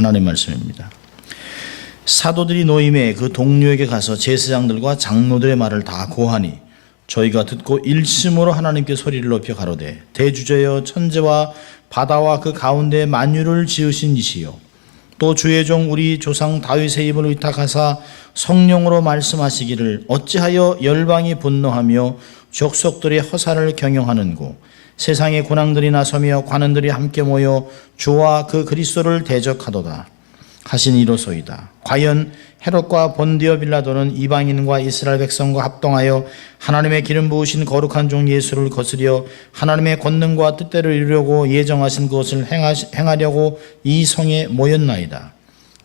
하나님 말씀입니다. 사도들이 노임에 그 동료에게 가서 제사장들과 장로들의 말을 다 고하니 저희가 듣고 일심으로 하나님께 소리를 높여 가로되 대주제여 천지와 바다와 그 가운데 만유를 지으신 이시요 또 주의 종 우리 조상 다윗의 입을 의탁하사 성령으로 말씀하시기를 어찌하여 열방이 분노하며 족속들이 허사를 경영하는고 세상의 군왕들이 나서며 관원들이 함께 모여 주와 그 그리스도를 대적하도다 하신 이로소이다. 과연 헤롯과 본디오 빌라도는 이방인과 이스라엘 백성과 합동하여 하나님의 기름 부으신 거룩한 종 예수를 거스려 하나님의 권능과 뜻대로 이루려고 예정하신 그것을 행하려고 이 성에 모였나이다.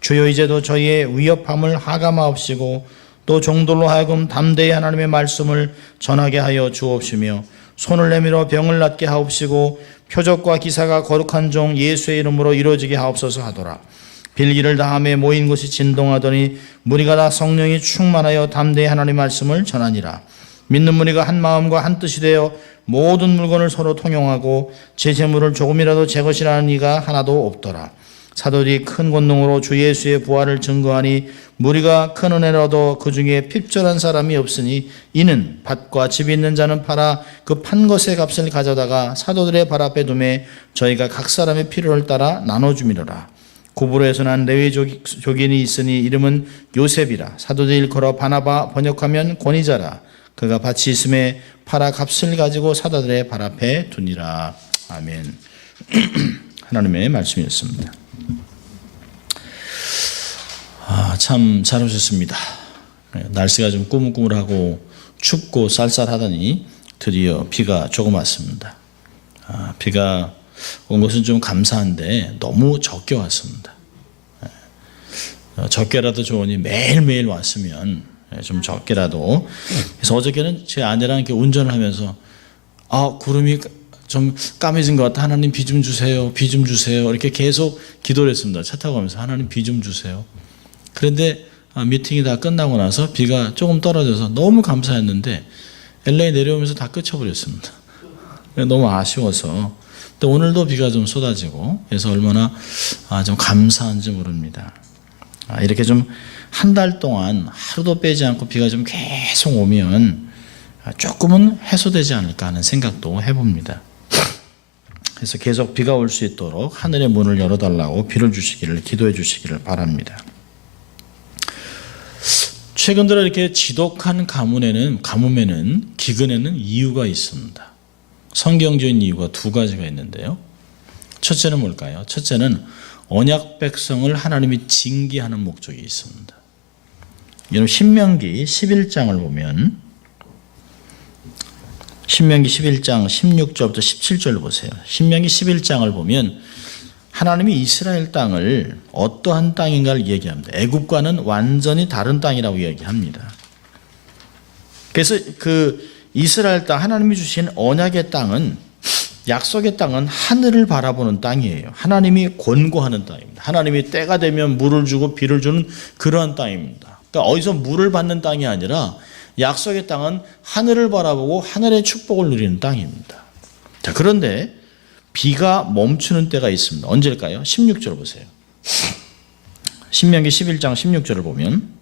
주여 이제도 저희의 위협함을 하감하옵시고 또 종들로 하여금 담대히 하나님의 말씀을 전하게 하여 주옵시며 손을 내밀어 병을 낫게 하옵시고 표적과 기사가 거룩한 종 예수의 이름으로 이루어지게 하옵소서 하더라. 빌기를 다함에 모인 곳이 진동하더니 무리가 다 성령이 충만하여 담대히 하나님의 말씀을 전하니라. 믿는 무리가 한 마음과 한 뜻이 되어 모든 물건을 서로 통용하고 제 재물을 조금이라도 제 것이라는 이가 하나도 없더라. 사도들이 큰 권능으로 주 예수의 부활을 증거하니 무리가 큰 은혜를 얻어 그 중에 핍절한 사람이 없으니 이는 밭과 집이 있는 자는 팔아 그 판 것의 값을 가져다가 사도들의 발 앞에 두매 저희가 각 사람의 필요를 따라 나눠주미로라. 구브로에서 난 레위 족인이 있으니 이름은 요셉이라. 사도들 일컬어 바나바 번역하면 권위자라. 그가 밭이 있음에 팔아 값을 가지고 사도들의 발 앞에 두니라. 아멘. 하나님의 말씀이었습니다. 참 잘 오셨습니다. 날씨가 좀 꾸물꾸물하고 춥고 쌀쌀하더니 드디어 비가 조금 왔습니다. 비가 온 것은 좀 감사한데 너무 적게 왔습니다. 적게라도 좋으니 매일매일 왔으면 좀 적게라도. 그래서 어저께는 제 아내랑 이렇게 운전을 하면서 구름이 좀 까매진 것 같다. 하나님 비 좀 주세요. 비 좀 주세요. 이렇게 계속 기도를 했습니다. 차 타고 가면서 하나님 비 좀 주세요. 그런데 미팅이 다 끝나고 나서 비가 조금 떨어져서 너무 감사했는데 LA 내려오면서 다 그쳐버렸습니다. 너무 아쉬워서. 근데 오늘도 비가 좀 쏟아지고 그래서 얼마나 좀 감사한지 모릅니다. 이렇게 좀 한 달 동안 하루도 빼지 않고 비가 좀 계속 오면 조금은 해소되지 않을까 하는 생각도 해봅니다. 그래서 계속 비가 올 수 있도록 하늘의 문을 열어달라고 비를 주시기를 기도해 주시기를 바랍니다. 최근 들어 이렇게 지독한 가뭄에는 기근에는 이유가 있습니다. 성경적인 이유가 두 가지가 있는데요. 첫째는 뭘까요? 첫째는 언약 백성을 하나님이 징계하는 목적이 있습니다. 여러분 신명기 11장을 보면 신명기 11장 16절부터 17절 보세요. 신명기 11장을 보면 하나님이 이스라엘 땅을 어떠한 땅인가를 얘기합니다. 애굽과는 완전히 다른 땅이라고 얘기합니다. 그래서 그 이스라엘 땅 하나님이 주신 언약의 땅은 약속의 땅은 하늘을 바라보는 땅이에요. 하나님이 권고하는 땅입니다. 하나님이 때가 되면 물을 주고 비를 주는 그러한 땅입니다. 그러니까 어디서 물을 받는 땅이 아니라 약속의 땅은 하늘을 바라보고 하늘의 축복을 누리는 땅입니다. 자, 그런데 비가 멈추는 때가 있습니다. 언제일까요? 16절 보세요. 신명기 11장 16절을 보면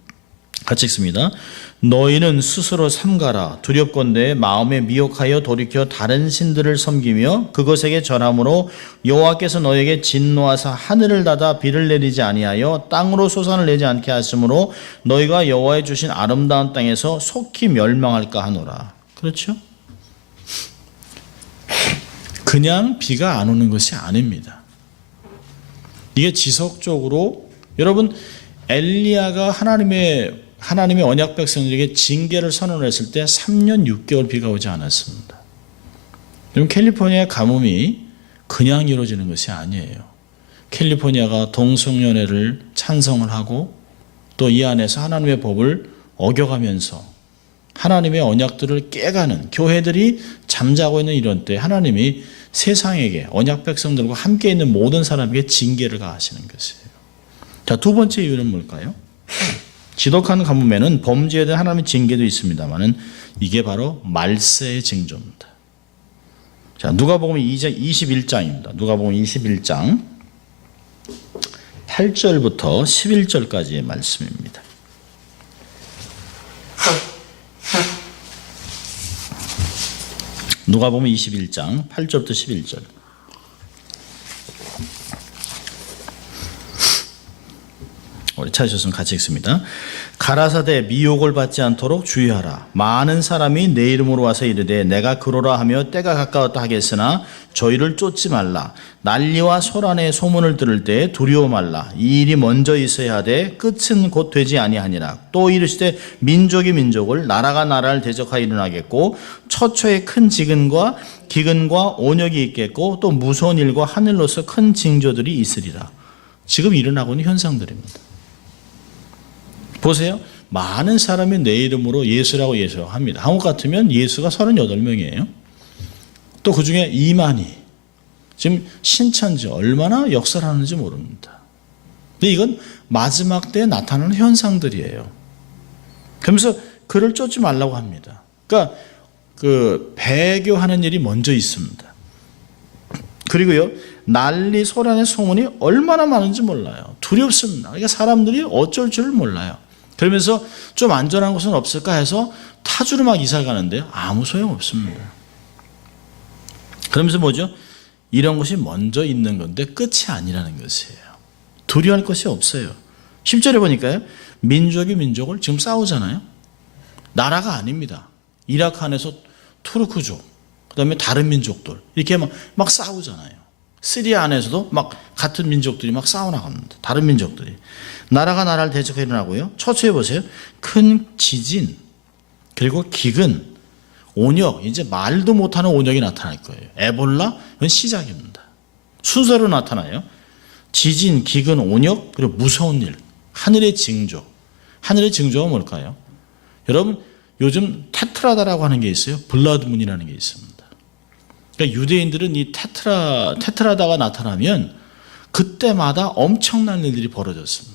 같이 읽습니다. 너희는 스스로 삼가라. 두렵건대 마음에 미혹하여 돌이켜 다른 신들을 섬기며 그것에게 절함으로 여호와께서 너에게 진노하사 하늘을 닫아 비를 내리지 아니하여 땅으로 소산을 내지 않게 하심으로 너희가 여호와의 주신 아름다운 땅에서 속히 멸망할까 하노라. 그렇죠? 그냥 비가 안 오는 것이 아닙니다. 이게 지속적으로 여러분 엘리야가 하나님의 언약 백성들에게 징계를 선언했을 때 3년 6개월 비가 오지 않았습니다. 여러분 캘리포니아 가뭄이 그냥 이루어지는 것이 아니에요. 캘리포니아가 동성연애를 찬성을 하고 또 이 안에서 하나님의 법을 어겨가면서 하나님의 언약들을 깨가는 교회들이 잠자고 있는 이런 때 하나님이 세상에게 언약 백성들과 함께 있는 모든 사람에게 징계를 가하시는 것이에요. 자, 두 번째 이유는 뭘까요? 지독한 가뭄에는 범죄에 대한 하나님의 징계도 있습니다만은 이게 바로 말세의 징조입니다. 자, 누가복음 21장입니다. 누가복음 21장 8절부터 11절까지의 말씀입니다. 누가복음 21장 8절부터 11절. 우리 찾으셨으면 같이 읽습니다. 가라사대 미혹을 받지 않도록 주의하라. 많은 사람이 내 이름으로 와서 이르되 내가 그로라 하며 때가 가까웠다 하겠으나 저희를 쫓지 말라. 난리와 소란의 소문을 들을 때 두려워 말라. 이 일이 먼저 있어야 하되 끝은 곧 되지 아니하니라. 또 이르시되 민족이 민족을 나라가 나라를 대적하여 일어나겠고 처처에 큰 지근과 기근과 온역이 있겠고 또 무서운 일과 하늘로서 큰 징조들이 있으리라. 지금 일어나고 있는 현상들입니다. 보세요. 많은 사람이 내 이름으로 예수라고 합니다. 한국 같으면 예수가 38명이에요. 또 그 중에 이만희. 지금 신천지 얼마나 역사를 하는지 모릅니다. 근데 이건 마지막 때에 나타나는 현상들이에요. 그러면서 그를 쫓지 말라고 합니다. 그러니까 그 배교하는 일이 먼저 있습니다. 그리고요. 난리 소란의 소문이 얼마나 많은지 몰라요. 두렵습니다. 그러니까 사람들이 어쩔 줄을 몰라요. 그러면서 좀 안전한 곳은 없을까 해서 타주로 막 이사 가는데요. 아무 소용 없습니다. 그러면서 뭐죠? 이런 것이 먼저 있는 건데 끝이 아니라는 것이에요. 두려워할 것이 없어요. 10절에 보니까요. 민족이 민족을 지금 싸우잖아요. 나라가 아닙니다. 이라크 안에서 투르크족, 그 다음에 다른 민족들 이렇게 막 싸우잖아요. 시리아 안에서도 막 같은 민족들이 막 싸워나갑니다. 다른 민족들이. 나라가 나라를 대적해 일어나고요. 처처에 보세요. 큰 지진, 그리고 기근, 온역, 이제 말도 못하는 온역이 나타날 거예요. 에볼라, 이건 시작입니다. 순서로 나타나요. 지진, 기근, 온역, 그리고 무서운 일, 하늘의 징조. 하늘의 징조가 뭘까요? 여러분, 요즘 테트라다라고 하는 게 있어요. 블러드문이라는 게 있습니다. 그러니까 유대인들은 이 테트라다가 나타나면 그때마다 엄청난 일들이 벌어졌습니다.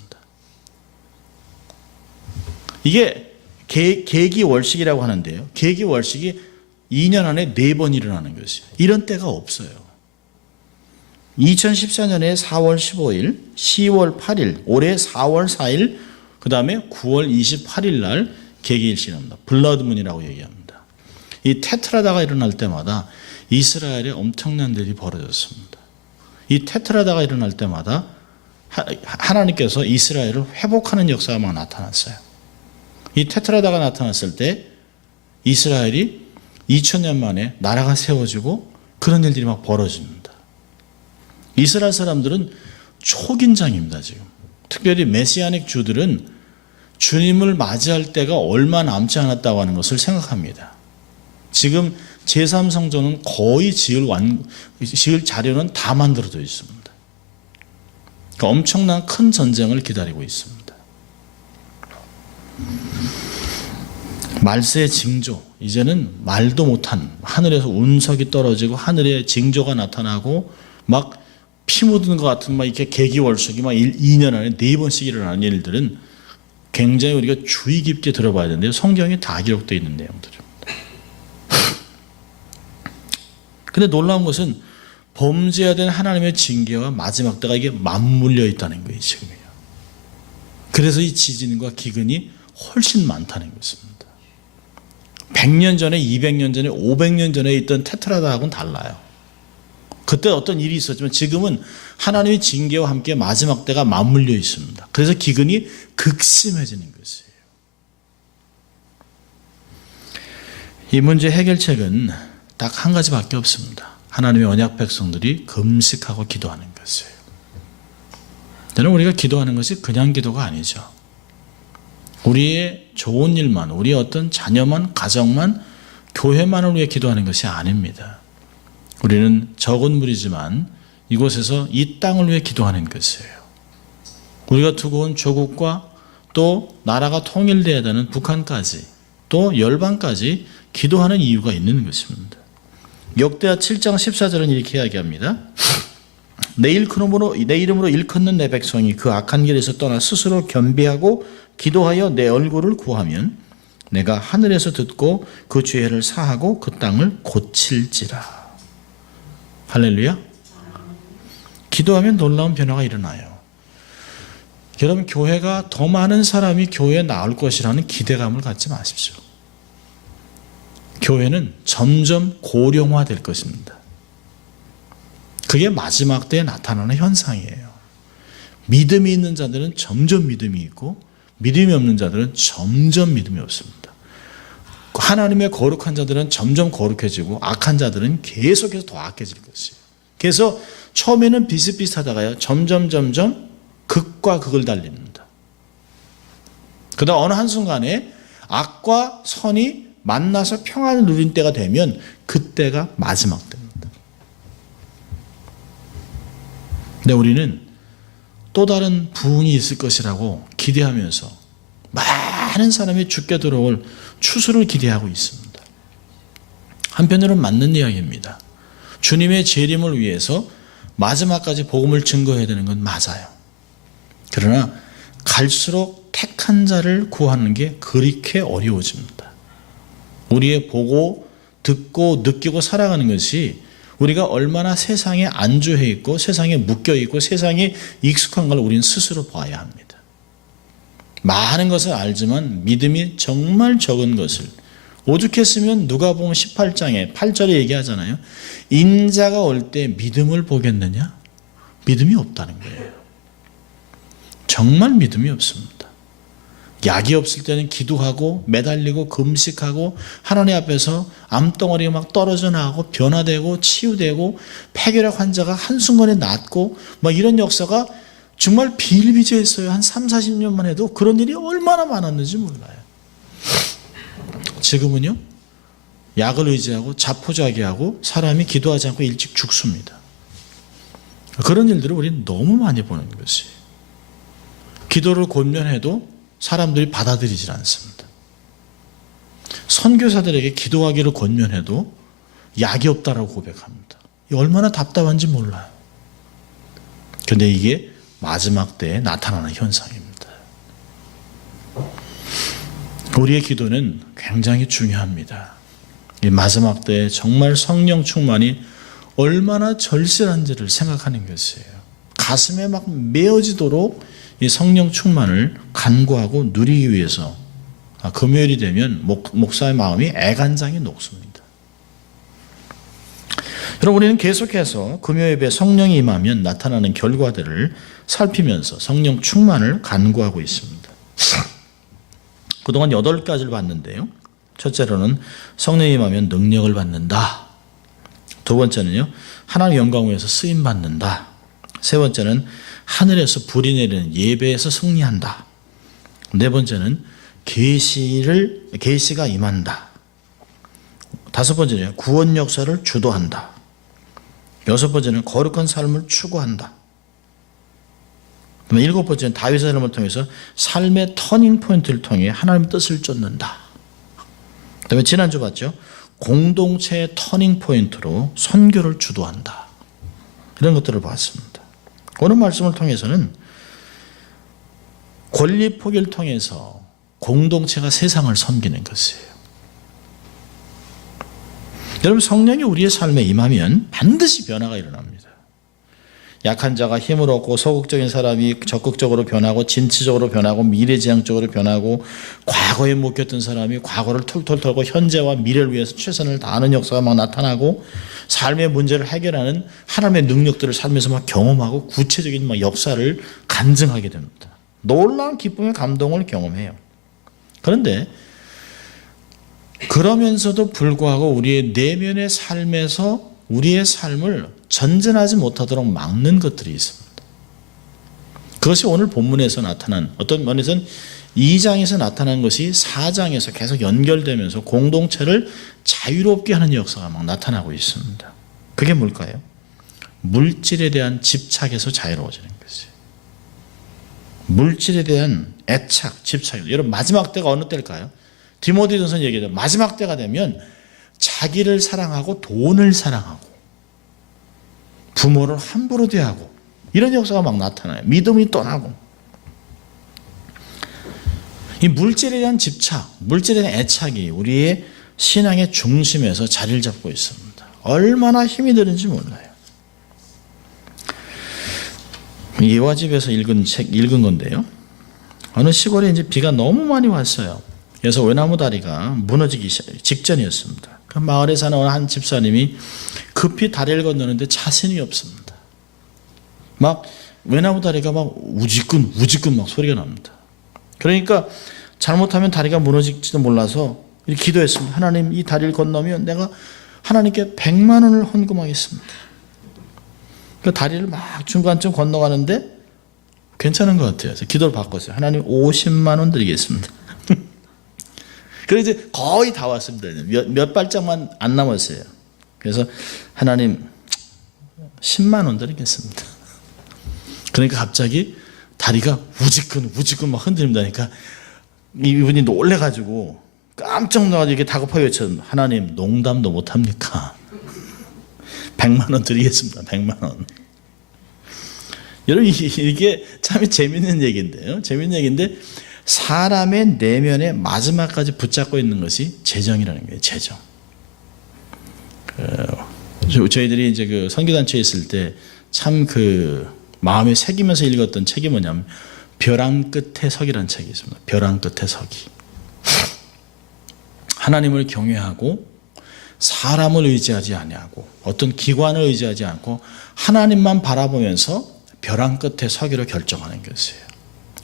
이게 계기월식이라고 하는데요. 계기월식이 2년 안에 4번 일어나는 것이에요. 이런 때가 없어요. 2014년에 4월 15일, 10월 8일, 올해 4월 4일, 그 다음에 9월 28일 날 계기일식합니다. 블러드문이라고 얘기합니다. 이 테트라다가 일어날 때마다 이스라엘에 엄청난 일이 벌어졌습니다. 이 테트라다가 일어날 때마다 하나님께서 이스라엘을 회복하는 역사가 막 나타났어요. 이 테트라다가 나타났을 때 이스라엘이 2000년 만에 나라가 세워지고 그런 일들이 막 벌어집니다. 이스라엘 사람들은 초긴장입니다. 지금 특별히 메시아닉 주들은 주님을 맞이할 때가 얼마 남지 않았다고 하는 것을 생각합니다. 지금 제3성전은 거의 지을 자료는 다 만들어져 있습니다. 그러니까 엄청난 큰 전쟁을 기다리고 있습니다. 말세의 징조, 이제는 말도 못한 하늘에서 운석이 떨어지고 하늘에 징조가 나타나고 막 피 묻은 것 같은 막 이렇게 계기월석이 막 2년 안에 4번씩 일어나는 일들은 굉장히 우리가 주의 깊게 들어봐야 되는데요. 성경에 다 기록되어 있는 내용들입니다. 근데 놀라운 것은 범죄해야 되는 하나님의 징계와 마지막 때가 이게 맞물려 있다는 거예요. 지금이요. 그래서 이 지진과 기근이 훨씬 많다는 것입니다. 100년 전에, 200년 전에, 500년 전에 있던 테트라다하고는 달라요. 그때 어떤 일이 있었지만 지금은 하나님의 징계와 함께 마지막 때가 맞물려 있습니다. 그래서 기근이 극심해지는 것이에요. 이 문제 해결책은 딱 한 가지밖에 없습니다. 하나님의 언약 백성들이 금식하고 기도하는 것이에요. 저는 우리가 기도하는 것이 그냥 기도가 아니죠. 우리의 좋은 일만, 우리의 어떤 자녀만, 가정만, 교회만을 위해 기도하는 것이 아닙니다. 우리는 적은 무리지만 이곳에서 이 땅을 위해 기도하는 것이에요. 우리가 두고 온 조국과 또 나라가 통일되어야 되는 북한까지 또 열방까지 기도하는 이유가 있는 것입니다. 역대하 7장 14절은 이렇게 이야기합니다. 내 이름으로 일컫는 내 백성이 그 악한 길에서 떠나 스스로 겸비하고 기도하여 내 얼굴을 구하면 내가 하늘에서 듣고 그 죄를 사하고 그 땅을 고칠지라. 할렐루야. 기도하면 놀라운 변화가 일어나요. 여러분, 교회가 더 많은 사람이 교회에 나올 것이라는 기대감을 갖지 마십시오. 교회는 점점 고령화될 것입니다. 그게 마지막 때에 나타나는 현상이에요. 믿음이 있는 자들은 점점 믿음이 있고 믿음이 없는 자들은 점점 믿음이 없습니다. 하나님의 거룩한 자들은 점점 거룩해지고 악한 자들은 계속해서 더 악해질 것이에요. 그래서 처음에는 비슷비슷하다가요, 점점 극과 극을 달립니다. 그러다 어느 한순간에 악과 선이 만나서 평안을 누린 때가 되면 그때가 마지막 때입니다. 근데 우리는 또 다른 부흥이 있을 것이라고 기대하면서 많은 사람이 죽게 들어올 추수를 기대하고 있습니다. 한편으로는 맞는 이야기입니다. 주님의 재림을 위해서 마지막까지 복음을 증거해야 되는 건 맞아요. 그러나 갈수록 택한 자를 구하는 게 그렇게 어려워집니다. 우리의 보고 듣고 느끼고 살아가는 것이 우리가 얼마나 세상에 안주해 있고 세상에 묶여 있고 세상에 익숙한 걸 우리는 스스로 봐야 합니다. 많은 것을 알지만 믿음이 정말 적은 것을, 오죽했으면 누가복음 18장에 8절에 얘기하잖아요. 인자가 올 때 믿음을 보겠느냐? 믿음이 없다는 거예요. 정말 믿음이 없습니다. 약이 없을 때는 기도하고 매달리고 금식하고 하나님 앞에서 암덩어리가 막 떨어져 나가고 변화되고 치유되고 폐결핵 환자가 한순간에 낫고 막 이런 역사가 정말 비일비재했어요. 한 3, 40년만 해도 그런 일이 얼마나 많았는지 몰라요. 지금은요, 약을 의지하고 자포자기하고 사람이 기도하지 않고 일찍 죽습니다. 그런 일들을 우리는 너무 많이 보는 것이에요. 기도를 권면해도 사람들이 받아들이질 않습니다. 선교사들에게 기도하기를 권면해도 약이 없다라고 고백합니다. 얼마나 답답한지 몰라요. 그런데 이게 마지막 때에 나타나는 현상입니다. 우리의 기도는 굉장히 중요합니다. 이 마지막 때에 정말 성령 충만이 얼마나 절실한지를 생각하는 것이에요. 가슴에 막 메어지도록 이 성령 충만을 간구하고 누리기 위해서 금요일이 되면 목사의 마음이 애간장이 녹습니다. 여러분, 우리는 계속해서 금요 예배에 성령이 임하면 나타나는 결과들을 살피면서 성령 충만을 간구하고 있습니다. 그동안 8가지를 봤는데요. 첫째로는 성령이 임하면 능력을 받는다. 두 번째는요, 하나님의 영광을 위해서 쓰임받는다. 세 번째는 하늘에서 불이 내리는 예배에서 승리한다. 네 번째는 계시가 임한다. 다섯 번째는 구원 역사를 주도한다. 여섯 번째는 거룩한 삶을 추구한다. 일곱 번째는 다윗의 삶을 통해서 삶의 터닝 포인트를 통해 하나님의 뜻을 쫓는다. 그다음에 지난주 봤죠? 공동체의 터닝 포인트로 선교를 주도한다. 이런 것들을 봤습니다. 오늘 말씀을 통해서는 권리 포기를 통해서 공동체가 세상을 섬기는 것이에요. 여러분, 성령이 우리의 삶에 임하면 반드시 변화가 일어납니다. 약한 자가 힘을 얻고 소극적인 사람이 적극적으로 변하고 진취적으로 변하고 미래지향적으로 변하고 과거에 묶였던 사람이 과거를 털털 털고 현재와 미래를 위해서 최선을 다하는 역사가 막 나타나고 삶의 문제를 해결하는 하나님의 능력들을 살면서 막 경험하고 구체적인 막 역사를 간증하게 됩니다. 놀라운 기쁨의 감동을 경험해요. 그런데 그러면서도 불구하고 우리의 내면의 삶에서 우리의 삶을 전진하지 못하도록 막는 것들이 있습니다. 그것이 오늘 본문에서 나타난, 어떤 면에서는 2장에서 나타난 것이 4장에서 계속 연결되면서 공동체를 자유롭게 하는 역사가 막 나타나고 있습니다. 그게 뭘까요? 물질에 대한 집착에서 자유로워지는 것이에요. 물질에 대한 애착, 집착. 여러분, 마지막 때가 어느 때일까요? 디모데전서 얘기하죠. 마지막 때가 되면 자기를 사랑하고 돈을 사랑하고 부모를 함부로 대하고 이런 역사가 막 나타나요. 믿음이 떠나고. 이 물질에 대한 집착, 물질에 대한 애착이 우리의 신앙의 중심에서 자리를 잡고 있습니다. 얼마나 힘이 드는지 몰라요. 예화집에서 읽은 건데요. 어느 시골에 이제 비가 너무 많이 왔어요. 그래서 외나무 다리가 무너지기 직전이었습니다. 그 마을에 사는 어느 한 집사님이 급히 다리를 건너는데 자신이 없습니다. 막 외나무 다리가 막 우지끈 막 소리가 납니다. 그러니까 잘못하면 다리가 무너질지도 몰라서 이렇게 기도했습니다. 하나님, 이 다리를 건너면 내가 하나님께 100만 원을 헌금하겠습니다. 그 다리를 막 중간쯤 건너가는데 괜찮은 것 같아요. 그래서 기도를 바꿨어요. 하나님 50만 원 드리겠습니다. 그래서 이제 거의 다 왔습니다. 몇 발짝만 안 남았어요. 그래서 하나님 10만 원 드리겠습니다. 그러니까 갑자기 다리가 우지끈 막 흔들린다니까 이분이 놀래가지고 깜짝 놀라가지고 이렇게 다급하게 외쳤는데 하나님 농담도 못합니까? 100만 원 드리겠습니다. 100만 원. 여러분 이게 참 재밌는 얘기인데요. 재밌는 얘기인데 사람의 내면에 마지막까지 붙잡고 있는 것이 재정이라는 거예요. 재정. 저희들이 이제 그 선교단체에 있을 때 참 그 마음에 새기면서 읽었던 책이 뭐냐면 벼랑 끝에 서기라는 책이 있습니다. 벼랑 끝에 서기. 하나님을 경외하고 사람을 의지하지 아니하고 어떤 기관을 의지하지 않고 하나님만 바라보면서 벼랑 끝에 서기로 결정하는 것이에요.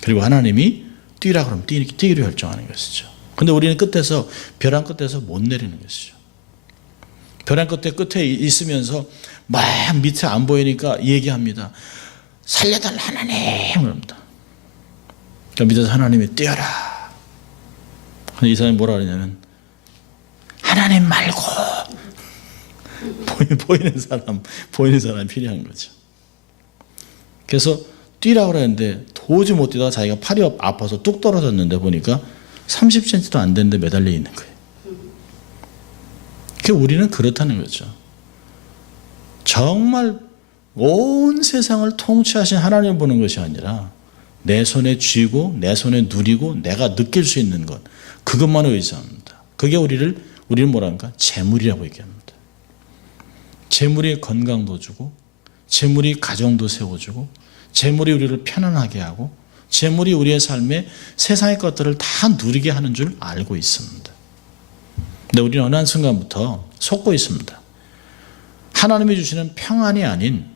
그리고 하나님이 뛰라 그러면 뛰기로 결정하는 것이죠. 근데 우리는 벼랑 끝에서 못 내리는 것이죠. 벼랑 끝에 있으면서 막 밑에 안 보이니까 얘기합니다. 살려달라 하나님 그럽니다. 그러니까 밑에서 하나님이 뛰어라. 근데 이 사람이 뭐라 그러냐면 하나님 말고 보이는 사람이 필요한 거죠. 그래서 뛰라고 그랬는데 도저히 못 뛰다가 자기가 팔이 아파서 뚝 떨어졌는데 보니까 30cm도 안 되는데 매달려 있는 거예요. 우리는 그렇다는 거죠. 정말 온 세상을 통치하신 하나님을 보는 것이 아니라 내 손에 쥐고 내 손에 누리고 내가 느낄 수 있는 것 그것만 의지합니다. 그게 우리는 뭐랄까? 재물이라고 얘기합니다. 재물이 건강도 주고 재물이 가정도 세워주고 재물이 우리를 편안하게 하고 재물이 우리의 삶에 세상의 것들을 다 누리게 하는 줄 알고 있습니다. 근데 우리는 어느 한순간부터 속고 있습니다. 하나님이 주시는 평안이 아닌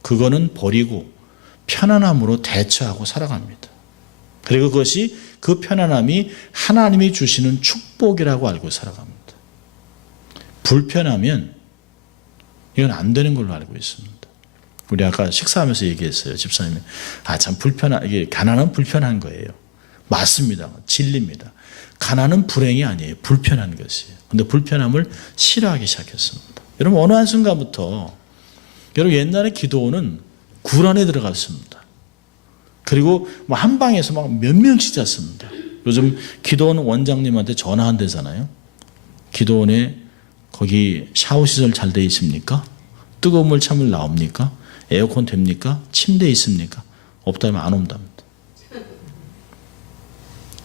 그거는 버리고 편안함으로 대처하고 살아갑니다. 그리고 그것이 그 편안함이 하나님이 주시는 축복이라고 알고 살아갑니다. 불편하면 이건 안 되는 걸로 알고 있습니다. 우리 아까 식사하면서 얘기했어요. 집사님이 참 이게 가난은 불편한 거예요. 맞습니다. 진리입니다. 가난은 불행이 아니에요. 불편한 것이에요. 근데 불편함을 싫어하기 시작했습니다. 여러분 어느 한순간부터 여러분 옛날에 기도원은 굴 안에 들어갔습니다. 그리고 한 방에서 막 몇 명씩 잤습니다. 요즘 기도원 원장님한테 전화한대잖아요. 기도원에 거기 샤워 시설 잘 돼 있습니까? 뜨거운 물 찬물 나옵니까? 에어컨 됩니까? 침대 있습니까? 없다면 안 온답니다.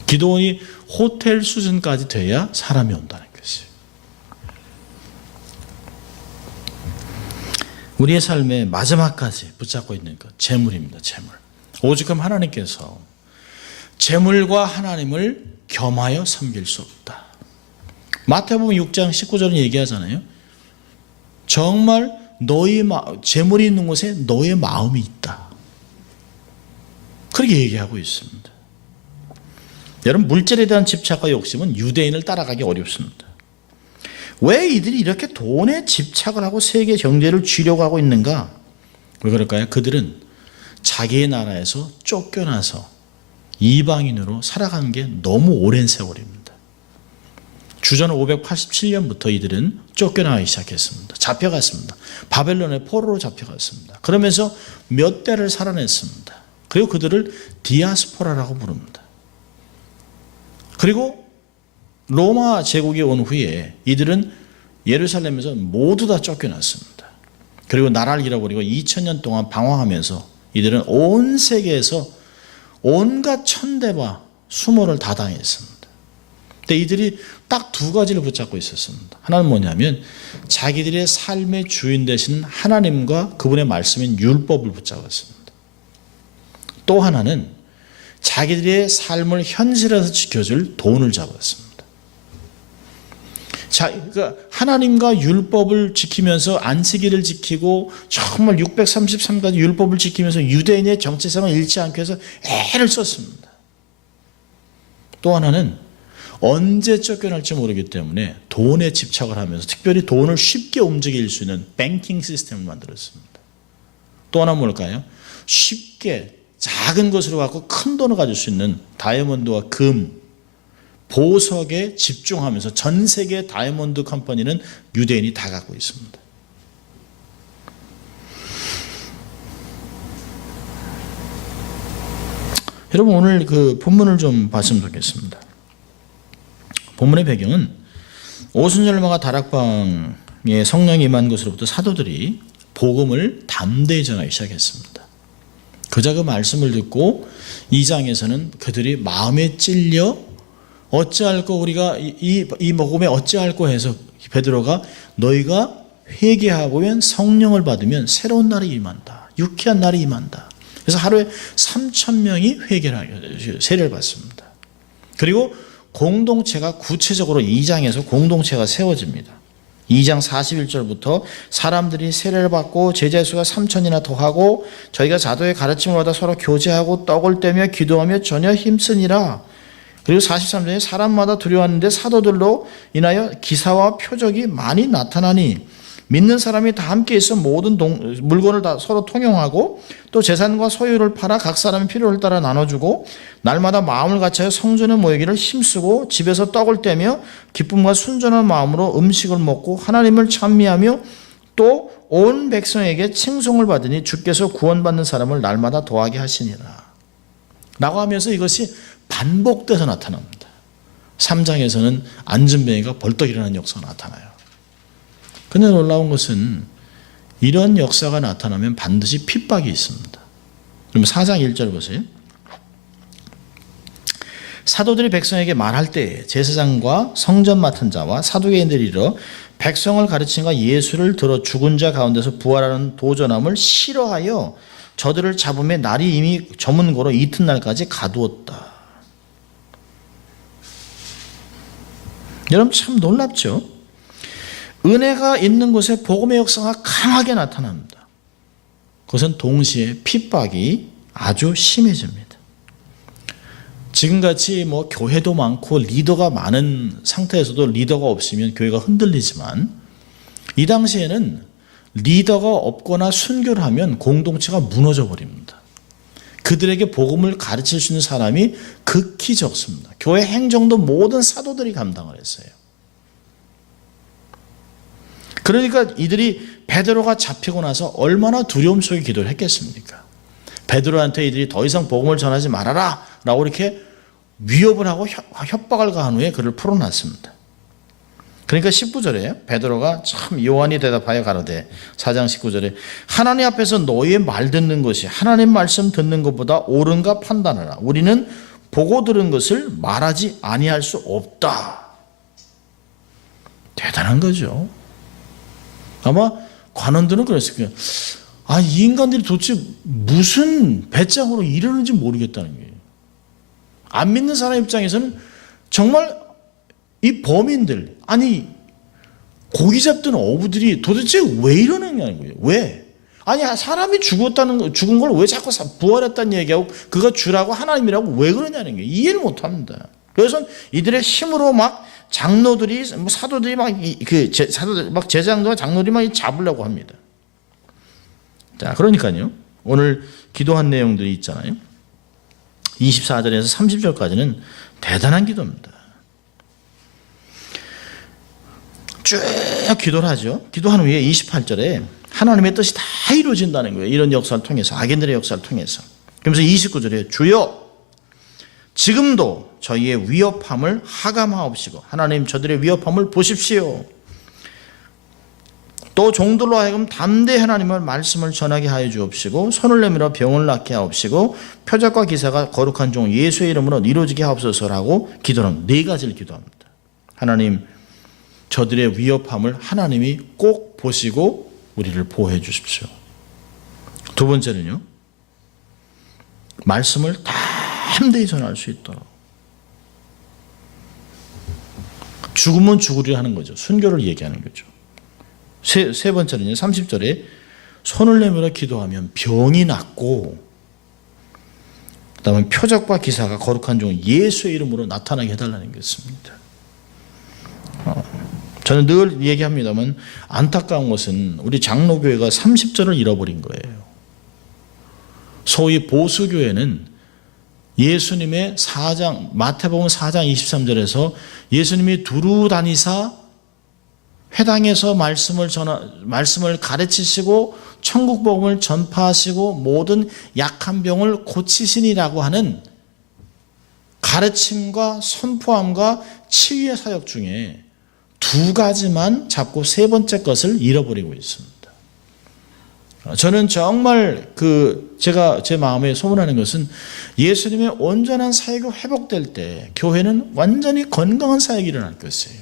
기도원이 호텔 수준까지 돼야 사람이 온다는 것이에요. 우리의 삶의 마지막까지 붙잡고 있는 것 재물입니다. 재물. 오직하면 하나님께서 재물과 하나님을 겸하여 섬길 수 없다. 마태복음 6장 19절은 얘기하잖아요. 정말 재물이 있는 곳에 너의 마음이 있다. 그렇게 얘기하고 있습니다. 여러분 물질에 대한 집착과 욕심은 유대인을 따라가기 어렵습니다. 왜 이들이 이렇게 돈에 집착을 하고 세계 경제를 쥐려고 하고 있는가? 왜 그럴까요? 그들은 자기의 나라에서 쫓겨나서 이방인으로 살아간 게 너무 오랜 세월입니다. 주전 587년부터 이들은 쫓겨나기 시작했습니다. 잡혀갔습니다. 바벨론의 포로로 잡혀갔습니다. 그러면서 몇 대를 살아냈습니다. 그리고 그들을 디아스포라라고 부릅니다. 그리고 로마 제국이 온 후에 이들은 예루살렘에서 모두 다 쫓겨났습니다. 그리고 나라를 잃어버리고 2000년 동안 방황하면서 이들은 온 세계에서 온갖 천대와 수모를 다 당했습니다. 근데 이들이 딱 두 가지를 붙잡고 있었습니다. 하나는 뭐냐면 자기들의 삶의 주인 되신 하나님과 그분의 말씀인 율법을 붙잡았습니다. 또 하나는 자기들의 삶을 현실에서 지켜줄 돈을 잡았습니다. 그러니까 하나님과 율법을 지키면서 안식일을 지키고 정말 633가지 율법을 지키면서 유대인의 정체성을 잃지 않기 위해서 애를 썼습니다. 또 하나는 언제 쫓겨날지 모르기 때문에 돈에 집착을 하면서 특별히 돈을 쉽게 움직일 수 있는 뱅킹 시스템을 만들었습니다. 또 하나 뭘까요? 쉽게 작은 것으로 갖고 큰 돈을 가질 수 있는 다이아몬드와 금, 보석에 집중하면서 전 세계 다이아몬드 컴퍼니는 유대인이 다 갖고 있습니다. 여러분 오늘 그 본문을 좀 봤으면 좋겠습니다. 본문의 배경은 오순절마가 다락방에 성령이 임한 것으로부터 사도들이 복음을 담대히 전하기 시작했습니다. 그저 그 말씀을 듣고 2장에서는 그들이 마음에 찔려 어찌할꼬 우리가 이 복음에 어찌할꼬 해서 베드로가 너희가 회개하고면 성령을 받으면 새로운 날이 임한다. 유쾌한 날이 임한다. 그래서 하루에 3,000명이 세례를 받습니다. 그리고 공동체가 구체적으로 2장에서 공동체가 세워집니다. 2장 41절부터 사람들이 세례를 받고 제자 수가 3,000이나 더하고 저희가 자도의 가르침을 받아 서로 교제하고 떡을 떼며 기도하며 전혀 힘쓰니라. 그리고 43절에 사람마다 두려웠는데 사도들로 인하여 기사와 표적이 많이 나타나니 믿는 사람이 다 함께 있어 모든 물건을 다 서로 통용하고 또 재산과 소유를 팔아 각 사람의 필요를 따라 나눠주고 날마다 마음을 같이하여 성전에 모이기를 힘쓰고 집에서 떡을 떼며 기쁨과 순전한 마음으로 음식을 먹고 하나님을 찬미하며 또 온 백성에게 칭송을 받으니 주께서 구원받는 사람을 날마다 더하게 하시니라 라고 하면서 이것이 반복돼서 나타납니다. 3장에서는 안전뱅이가 벌떡 일어나는 역사가 나타나요. 그런데 놀라운 것은 이런 역사가 나타나면 반드시 핍박이 있습니다. 그럼 4장 1절 보세요. 사도들이 백성에게 말할 때 제사장과 성전 맡은 자와 사두개인들이 이르러 백성을 가르친가 예수를 들어 죽은 자 가운데서 부활하는 도전함을 싫어하여 저들을 잡음에 날이 이미 저문 고로 이튿날까지 가두었다. 여러분 참 놀랍죠? 은혜가 있는 곳에 복음의 역사가 강하게 나타납니다. 그것은 동시에 핍박이 아주 심해집니다. 지금같이 교회도 많고 리더가 많은 상태에서도 리더가 없으면 교회가 흔들리지만 이 당시에는 리더가 없거나 순교를 하면 공동체가 무너져 버립니다. 그들에게 복음을 가르칠 수 있는 사람이 극히 적습니다. 교회 행정도 모든 사도들이 감당을 했어요. 그러니까 이들이 베드로가 잡히고 나서 얼마나 두려움 속에 기도를 했겠습니까? 베드로한테 이들이 더 이상 복음을 전하지 말아라 라고 이렇게 위협을 하고 협박을 가한 후에 그를 풀어놨습니다. 그러니까 19절에 베드로가 참 요한이 대답하여 가로되 4장 19절에 하나님 앞에서 너희의 말 듣는 것이 하나님 말씀 듣는 것보다 옳은가 판단하라. 우리는 보고 들은 것을 말하지 아니할 수 없다. 대단한 거죠. 아마 관원들은 그랬을 거예요. 이 인간들이 도대체 무슨 배짱으로 이러는지 모르겠다는 거예요. 안 믿는 사람 입장에서는 정말 이 범인들, 고기 잡던 어부들이 도대체 왜 이러느냐는 거예요. 왜? 사람이 죽은 걸 왜 자꾸 부활했다는 얘기하고 그가 주라고 하나님이라고 왜 그러냐는 거예요. 이해를 못 합니다. 그래서 이들의 힘으로 장로들이, 사도들이 제사장들과 장로들이 잡으려고 합니다. 자, 그러니까요. 오늘 기도한 내용들이 있잖아요. 24절에서 30절까지는 대단한 기도입니다. 쭉 기도를 하죠. 기도한 후에 28절에 하나님의 뜻이 다 이루어진다는 거예요. 이런 역사를 통해서, 악인들의 역사를 통해서. 그러면서 29절에 주여 지금도 저희의 위협함을 하감하옵시고 하나님 저들의 위협함을 보십시오. 또 종들로 하여금 담대히 하나님의 말씀을 전하게 하여 주옵시고 손을 내밀어 병을 낫게 하옵시고 표적과 기사가 거룩한 종 예수의 이름으로 이루어지게 하옵소서라고 기도는 4가지를 기도합니다. 하나님 저들의 위협함을 하나님이 꼭 보시고 우리를 보호해 주십시오. 두 번째는요. 말씀을 담대히 전할 수 있도록. 죽으면 죽으려 하는 거죠. 순교를 얘기하는 거죠. 세 번째는요. 30절에 손을 내밀어 기도하면 병이 낫고, 그 다음에 표적과 기사가 거룩한 종 예수의 이름으로 나타나게 해달라는 것입니다. 저는 늘 얘기합니다만 안타까운 것은 우리 장로교회가 30절을 잃어버린 거예요. 소위 보수교회는 예수님의 4장, 마태복음 4장 23절에서 예수님이 두루 다니사 회당에서 말씀을 가르치시고 천국 복음을 전파하시고 모든 약한 병을 고치시니라고 하는 가르침과 선포함과 치유의 사역 중에 두 가지만 잡고 세 번째 것을 잃어버리고 있습니다. 저는 정말 제가 제 마음에 소원하는 것은 예수님의 온전한 사역이 회복될 때 교회는 완전히 건강한 사역이 일어날 것이에요.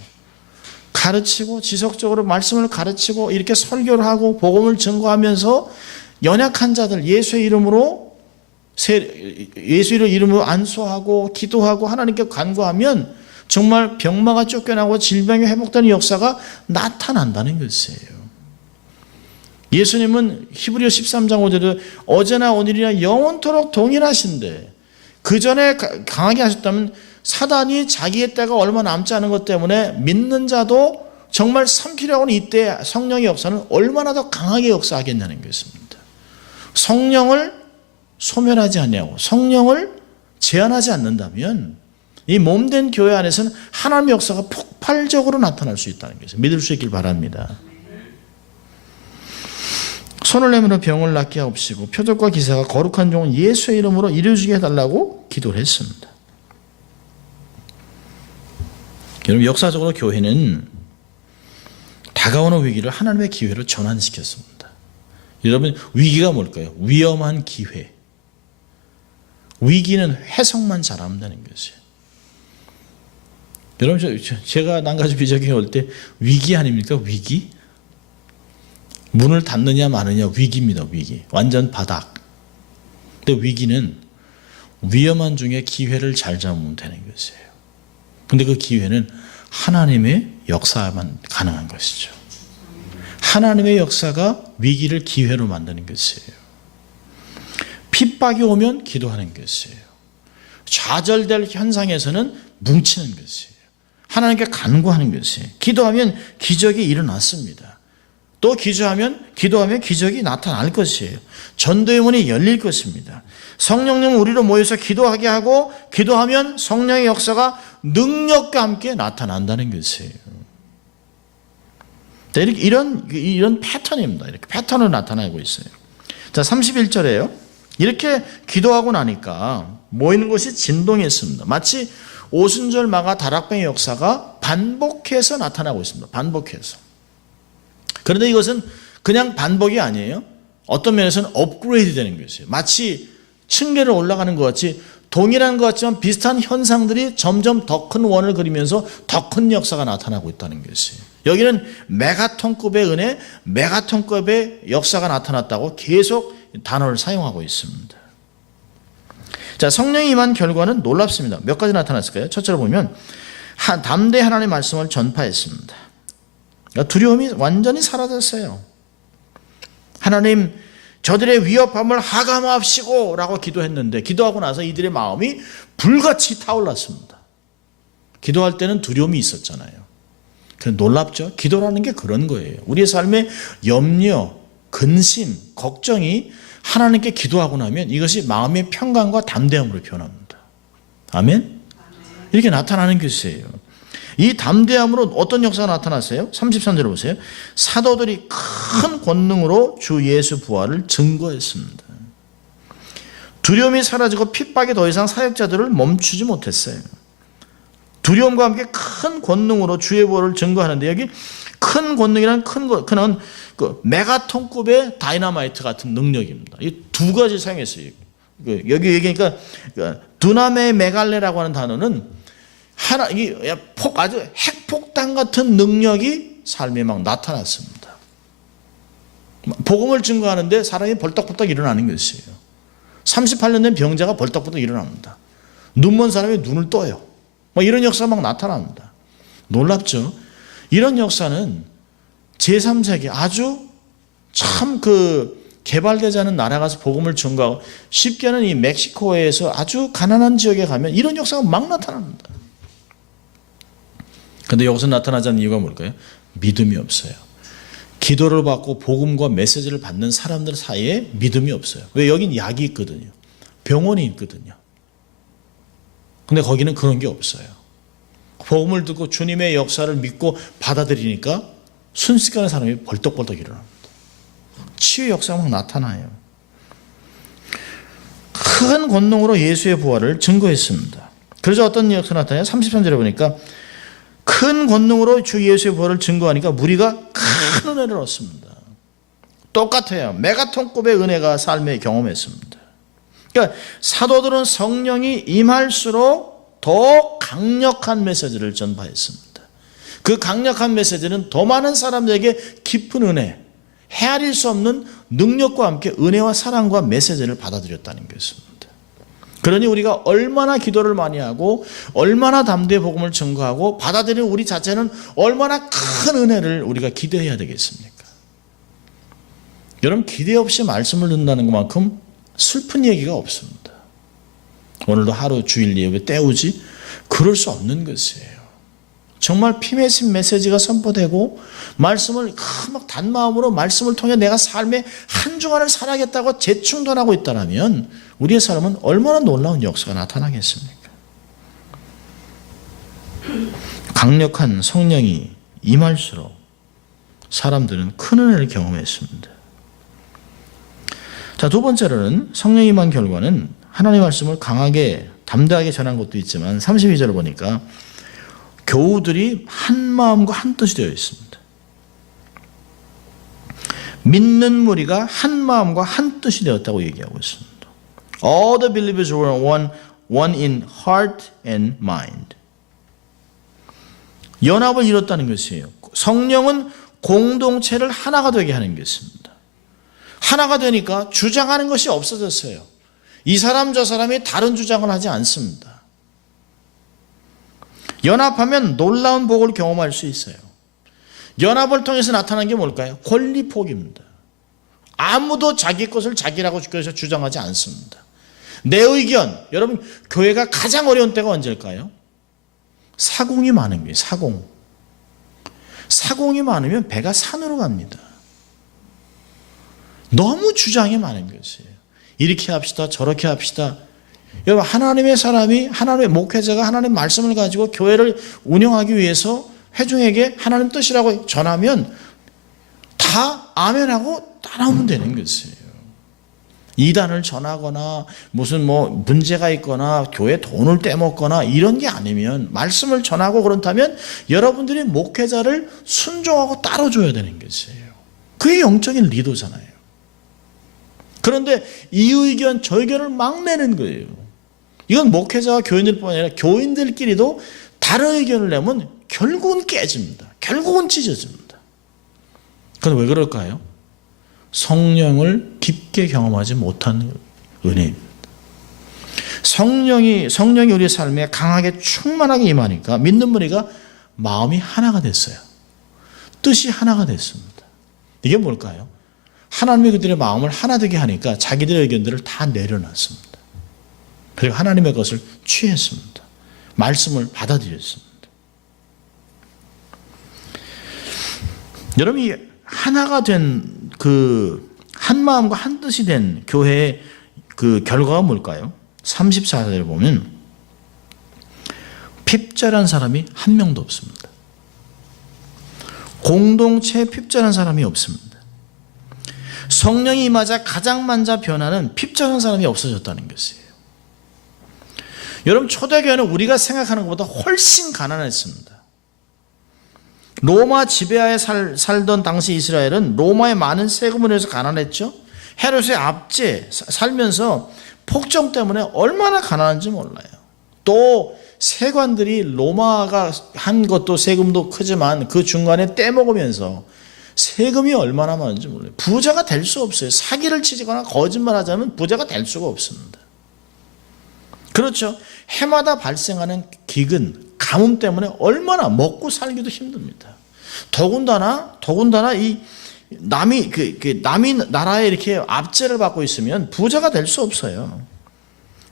가르치고 지속적으로 말씀을 가르치고 이렇게 설교를 하고 복음을 증거하면서 연약한 자들 예수의 이름으로 안수하고 기도하고 하나님께 간구하면 정말 병마가 쫓겨나고 질병이 회복되는 역사가 나타난다는 것이에요. 예수님은 히브리서 13장 5절에 어제나 오늘이나 영원토록 동일하신데 그 전에 강하게 하셨다면 사단이 자기의 때가 얼마 남지 않은 것 때문에 믿는 자도 정말 삼키려고 하는 이때 성령의 역사는 얼마나 더 강하게 역사하겠냐는 것입니다. 성령을 소멸하지 않냐고 성령을 제한하지 않는다면 이 몸된 교회 안에서는 하나님의 역사가 폭발적으로 나타날 수 있다는 것을 믿을 수 있길 바랍니다. 손을 내밀어 병을 낫게 하옵시고 표적과 기사가 거룩한 종은 예수의 이름으로 이루어지게 해달라고 기도를 했습니다. 여러분 역사적으로 교회는 다가오는 위기를 하나님의 기회로 전환시켰습니다. 여러분 위기가 뭘까요? 위험한 기회. 위기는 해석만 잘하면 되는 것이에요. 여러분 제가 난가주 비전교회 올 때 위기 아닙니까? 위기? 문을 닫느냐 마느냐 위기입니다. 위기. 완전 바닥. 근데 위기는 위험한 중에 기회를 잘 잡으면 되는 것이에요. 근데 그 기회는 하나님의 역사만 가능한 것이죠. 하나님의 역사가 위기를 기회로 만드는 것이에요. 핍박이 오면 기도하는 것이에요. 좌절될 현상에서는 뭉치는 것이에요. 하나님께 간구하는 것이에요. 기도하면 기적이 일어났습니다. 또 기도하면 기적이 나타날 것이에요. 전도의 문이 열릴 것입니다. 성령님은 우리로 모여서 기도하게 하고 기도하면 성령의 역사가 능력과 함께 나타난다는 것이에요. 이런 패턴입니다. 이렇게 패턴으로 나타나고 있어요. 자, 31절에요. 이렇게 기도하고 나니까 모이는 것이 진동했습니다. 마치 오순절 마가 다락방의 역사가 반복해서 나타나고 있습니다. 반복해서. 그런데 이것은 그냥 반복이 아니에요. 어떤 면에서는 업그레이드 되는 것이에요. 마치 층계를 올라가는 것 같이 동일한 것 같지만 비슷한 현상들이 점점 더 큰 원을 그리면서 더 큰 역사가 나타나고 있다는 것이에요. 여기는 메가톤급의 은혜, 메가톤급의 역사가 나타났다고 계속 단어를 사용하고 있습니다. 자, 성령이 임한 결과는 놀랍습니다. 몇 가지 나타났을까요? 첫째로 보면 담대히 하나님의 말씀을 전파했습니다. 두려움이 완전히 사라졌어요. 하나님 저들의 위협함을 하감하시고 라고 기도했는데 기도하고 나서 이들의 마음이 불같이 타올랐습니다. 기도할 때는 두려움이 있었잖아요. 놀랍죠? 기도라는 게 그런 거예요. 우리의 삶에 염려, 근심, 걱정이 하나님께 기도하고 나면 이것이 마음의 평강과 담대함으로 변합니다. 아멘? 이렇게 나타나는 것이에요. 이 담대함으로 어떤 역사가 나타났어요? 33절을 보세요. 사도들이 큰 권능으로 주 예수 부활을 증거했습니다. 두려움이 사라지고 핍박이 더 이상 사역자들을 멈추지 못했어요. 두려움과 함께 큰 권능으로 주의 부활을 증거하는데 여기 큰 권능이란 그는 메가톤급의 다이너마이트 같은 능력입니다. 이 두 가지 사용했어요. 여기 얘기니까 두나메 메갈레라고 하는 단어는 아주 핵폭탄 같은 능력이 삶에 막 나타났습니다. 복음을 증거하는데 사람이 벌떡벌떡 일어나는 것이에요. 38년 된 병자가 벌떡벌떡 일어납니다. 눈먼 사람이 눈을 떠요. 이런 역사가 막 나타납니다. 놀랍죠? 이런 역사는 제3세기 아주 참 개발되지 않은 나라 가서 복음을 전가하고 쉽게는 이 멕시코에서 아주 가난한 지역에 가면 이런 역사가 막 나타납니다. 그런데 여기서 나타나지 않는 이유가 뭘까요? 믿음이 없어요. 기도를 받고 복음과 메시지를 받는 사람들 사이에 믿음이 없어요. 왜? 여긴 약이 있거든요. 병원이 있거든요. 근데 거기는 그런 게 없어요. 복음을 듣고 주님의 역사를 믿고 받아들이니까 순식간에 사람이 벌떡벌떡 일어납니다. 치유 역사가 막 나타나요. 큰 권능으로 예수의 부활을 증거했습니다. 그래서 어떤 역사가 나타나요? 33절에 보니까 큰 권능으로 주 예수의 부활을 증거하니까 무리가 큰 은혜를 얻습니다. 똑같아요. 메가톤급의 은혜가 삶에 경험했습니다. 그러니까 사도들은 성령이 임할수록 더 강력한 메시지를 전파했습니다. 그 강력한 메시지는 더 많은 사람들에게 깊은 은혜, 헤아릴 수 없는 능력과 함께 은혜와 사랑과 메시지를 받아들였다는 것입니다. 그러니 우리가 얼마나 기도를 많이 하고 얼마나 담대히 복음을 증거하고 받아들이는 우리 자체는 얼마나 큰 은혜를 우리가 기대해야 되겠습니까? 여러분, 기대 없이 말씀을 듣는다는 것만큼 슬픈 얘기가 없습니다. 오늘도 하루 주일 예배 때우지? 그럴 수 없는 것이에요. 정말 피 맺힌 메시지가 선포되고 말씀을 막 단마음으로 말씀을 통해 내가 삶의 한 주간을 살아야겠다고 재충전하고 있다면 우리의 삶은 얼마나 놀라운 역사가 나타나겠습니까? 강력한 성령이 임할수록 사람들은 큰 은혜를 경험했습니다. 자, 두 번째로는 성령이 임한 결과는 하나님의 말씀을 강하게 담대하게 전한 것도 있지만 32절을 보니까 교우들이 한 마음과 한 뜻이 되어 있습니다. 믿는 무리가 한 마음과 한 뜻이 되었다고 얘기하고 있습니다. All the believers were one in heart and mind. 연합을 이뤘다는 것이에요. 성령은 공동체를 하나가 되게 하는 것입니다. 하나가 되니까 주장하는 것이 없어졌어요. 이 사람 저 사람이 다른 주장을 하지 않습니다. 연합하면 놀라운 복을 경험할 수 있어요. 연합을 통해서 나타난 게 뭘까요? 권리 포기입니다. 아무도 자기 것을 자기라고 주장하지 않습니다. 내 의견, 여러분 교회가 가장 어려운 때가 언제일까요? 사공이 많은 거예요. 사공이 많으면 배가 산으로 갑니다. 너무 주장이 많은 것이에요. 이렇게 합시다, 저렇게 합시다. 여러분, 하나님의 사람이, 하나님의 목회자가 하나님의 말씀을 가지고 교회를 운영하기 위해서 회중에게 하나님 뜻이라고 전하면 다 아멘하고 따라오면 되는 것이에요. 이단을 전하거나 무슨 문제가 있거나 교회 돈을 떼먹거나 이런 게 아니면 말씀을 전하고 그렇다면 여러분들이 목회자를 순종하고 따라줘야 되는 것이에요. 그게 영적인 리더잖아요. 그런데 이 의견 저 의견을 막 내는 거예요. 이건 목회자와 교인들뿐 아니라 교인들끼리도 다른 의견을 내면 결국은 깨집니다. 결국은 찢어집니다. 그건 왜 그럴까요? 성령을 깊게 경험하지 못한 은혜입니다. 성령이 우리 삶에 강하게 충만하게 임하니까 믿는 무리가 마음이 하나가 됐어요. 뜻이 하나가 됐습니다. 이게 뭘까요? 하나님이 그들의 마음을 하나 되게 하니까 자기들의 의견들을 다 내려놨습니다. 그리고 하나님의 것을 취했습니다. 말씀을 받아들였습니다. 여러분이 하나가 된 한 마음과 한 뜻이 된 교회의 그 결과가 뭘까요? 34절을 보면 핍절한 사람이 한 명도 없습니다. 공동체에 핍절한 사람이 없습니다. 성령이 임하자 가장 먼저 변화는 핍절한 사람이 없어졌다는 것이에요. 여러분, 초대교회는 우리가 생각하는 것보다 훨씬 가난했습니다. 로마 지배하에 살던 당시 이스라엘은 로마의 많은 세금을 내서 가난했죠. 헤롯의 압제 살면서 폭정 때문에 얼마나 가난한지 몰라요. 또 세관들이 로마가 한 것도 세금도 크지만 그 중간에 떼먹으면서 세금이 얼마나 많은지 몰라요. 부자가 될 수 없어요. 사기를 치거나 거짓말하자면 부자가 될 수가 없습니다. 그렇죠. 해마다 발생하는 기근, 가뭄 때문에 얼마나 먹고 살기도 힘듭니다. 더군다나 이 남이 나라에 이렇게 압제를 받고 있으면 부자가 될 수 없어요.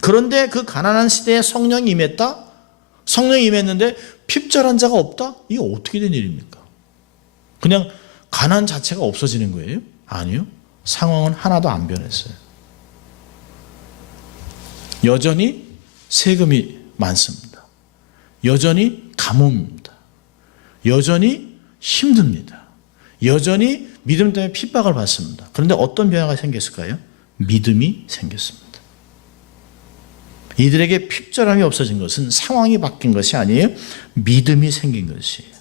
그런데 그 가난한 시대에 성령이 임했다? 성령이 임했는데 핍절한 자가 없다? 이게 어떻게 된 일입니까? 그냥 가난 자체가 없어지는 거예요? 아니요. 상황은 하나도 안 변했어요. 여전히 세금이 많습니다. 여전히 가뭄입니다. 여전히 힘듭니다. 여전히 믿음 때문에 핍박을 받습니다. 그런데 어떤 변화가 생겼을까요? 믿음이 생겼습니다. 이들에게 핍절함이 없어진 것은 상황이 바뀐 것이 아니에요. 믿음이 생긴 것이에요.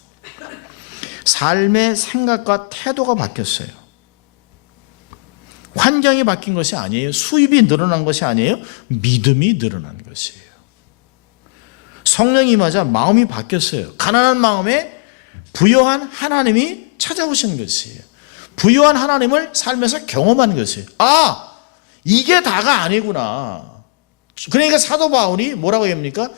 삶의 생각과 태도가 바뀌었어요. 환경이 바뀐 것이 아니에요. 수입이 늘어난 것이 아니에요. 믿음이 늘어난 것이에요. 성령이 임하자 마음이 바뀌었어요. 가난한 마음에 부요한 하나님이 찾아오신 것이에요. 부요한 하나님을 삶에서 경험한 것이에요. 아, 이게 다가 아니구나. 그러니까 사도 바울이 뭐라고 합니까?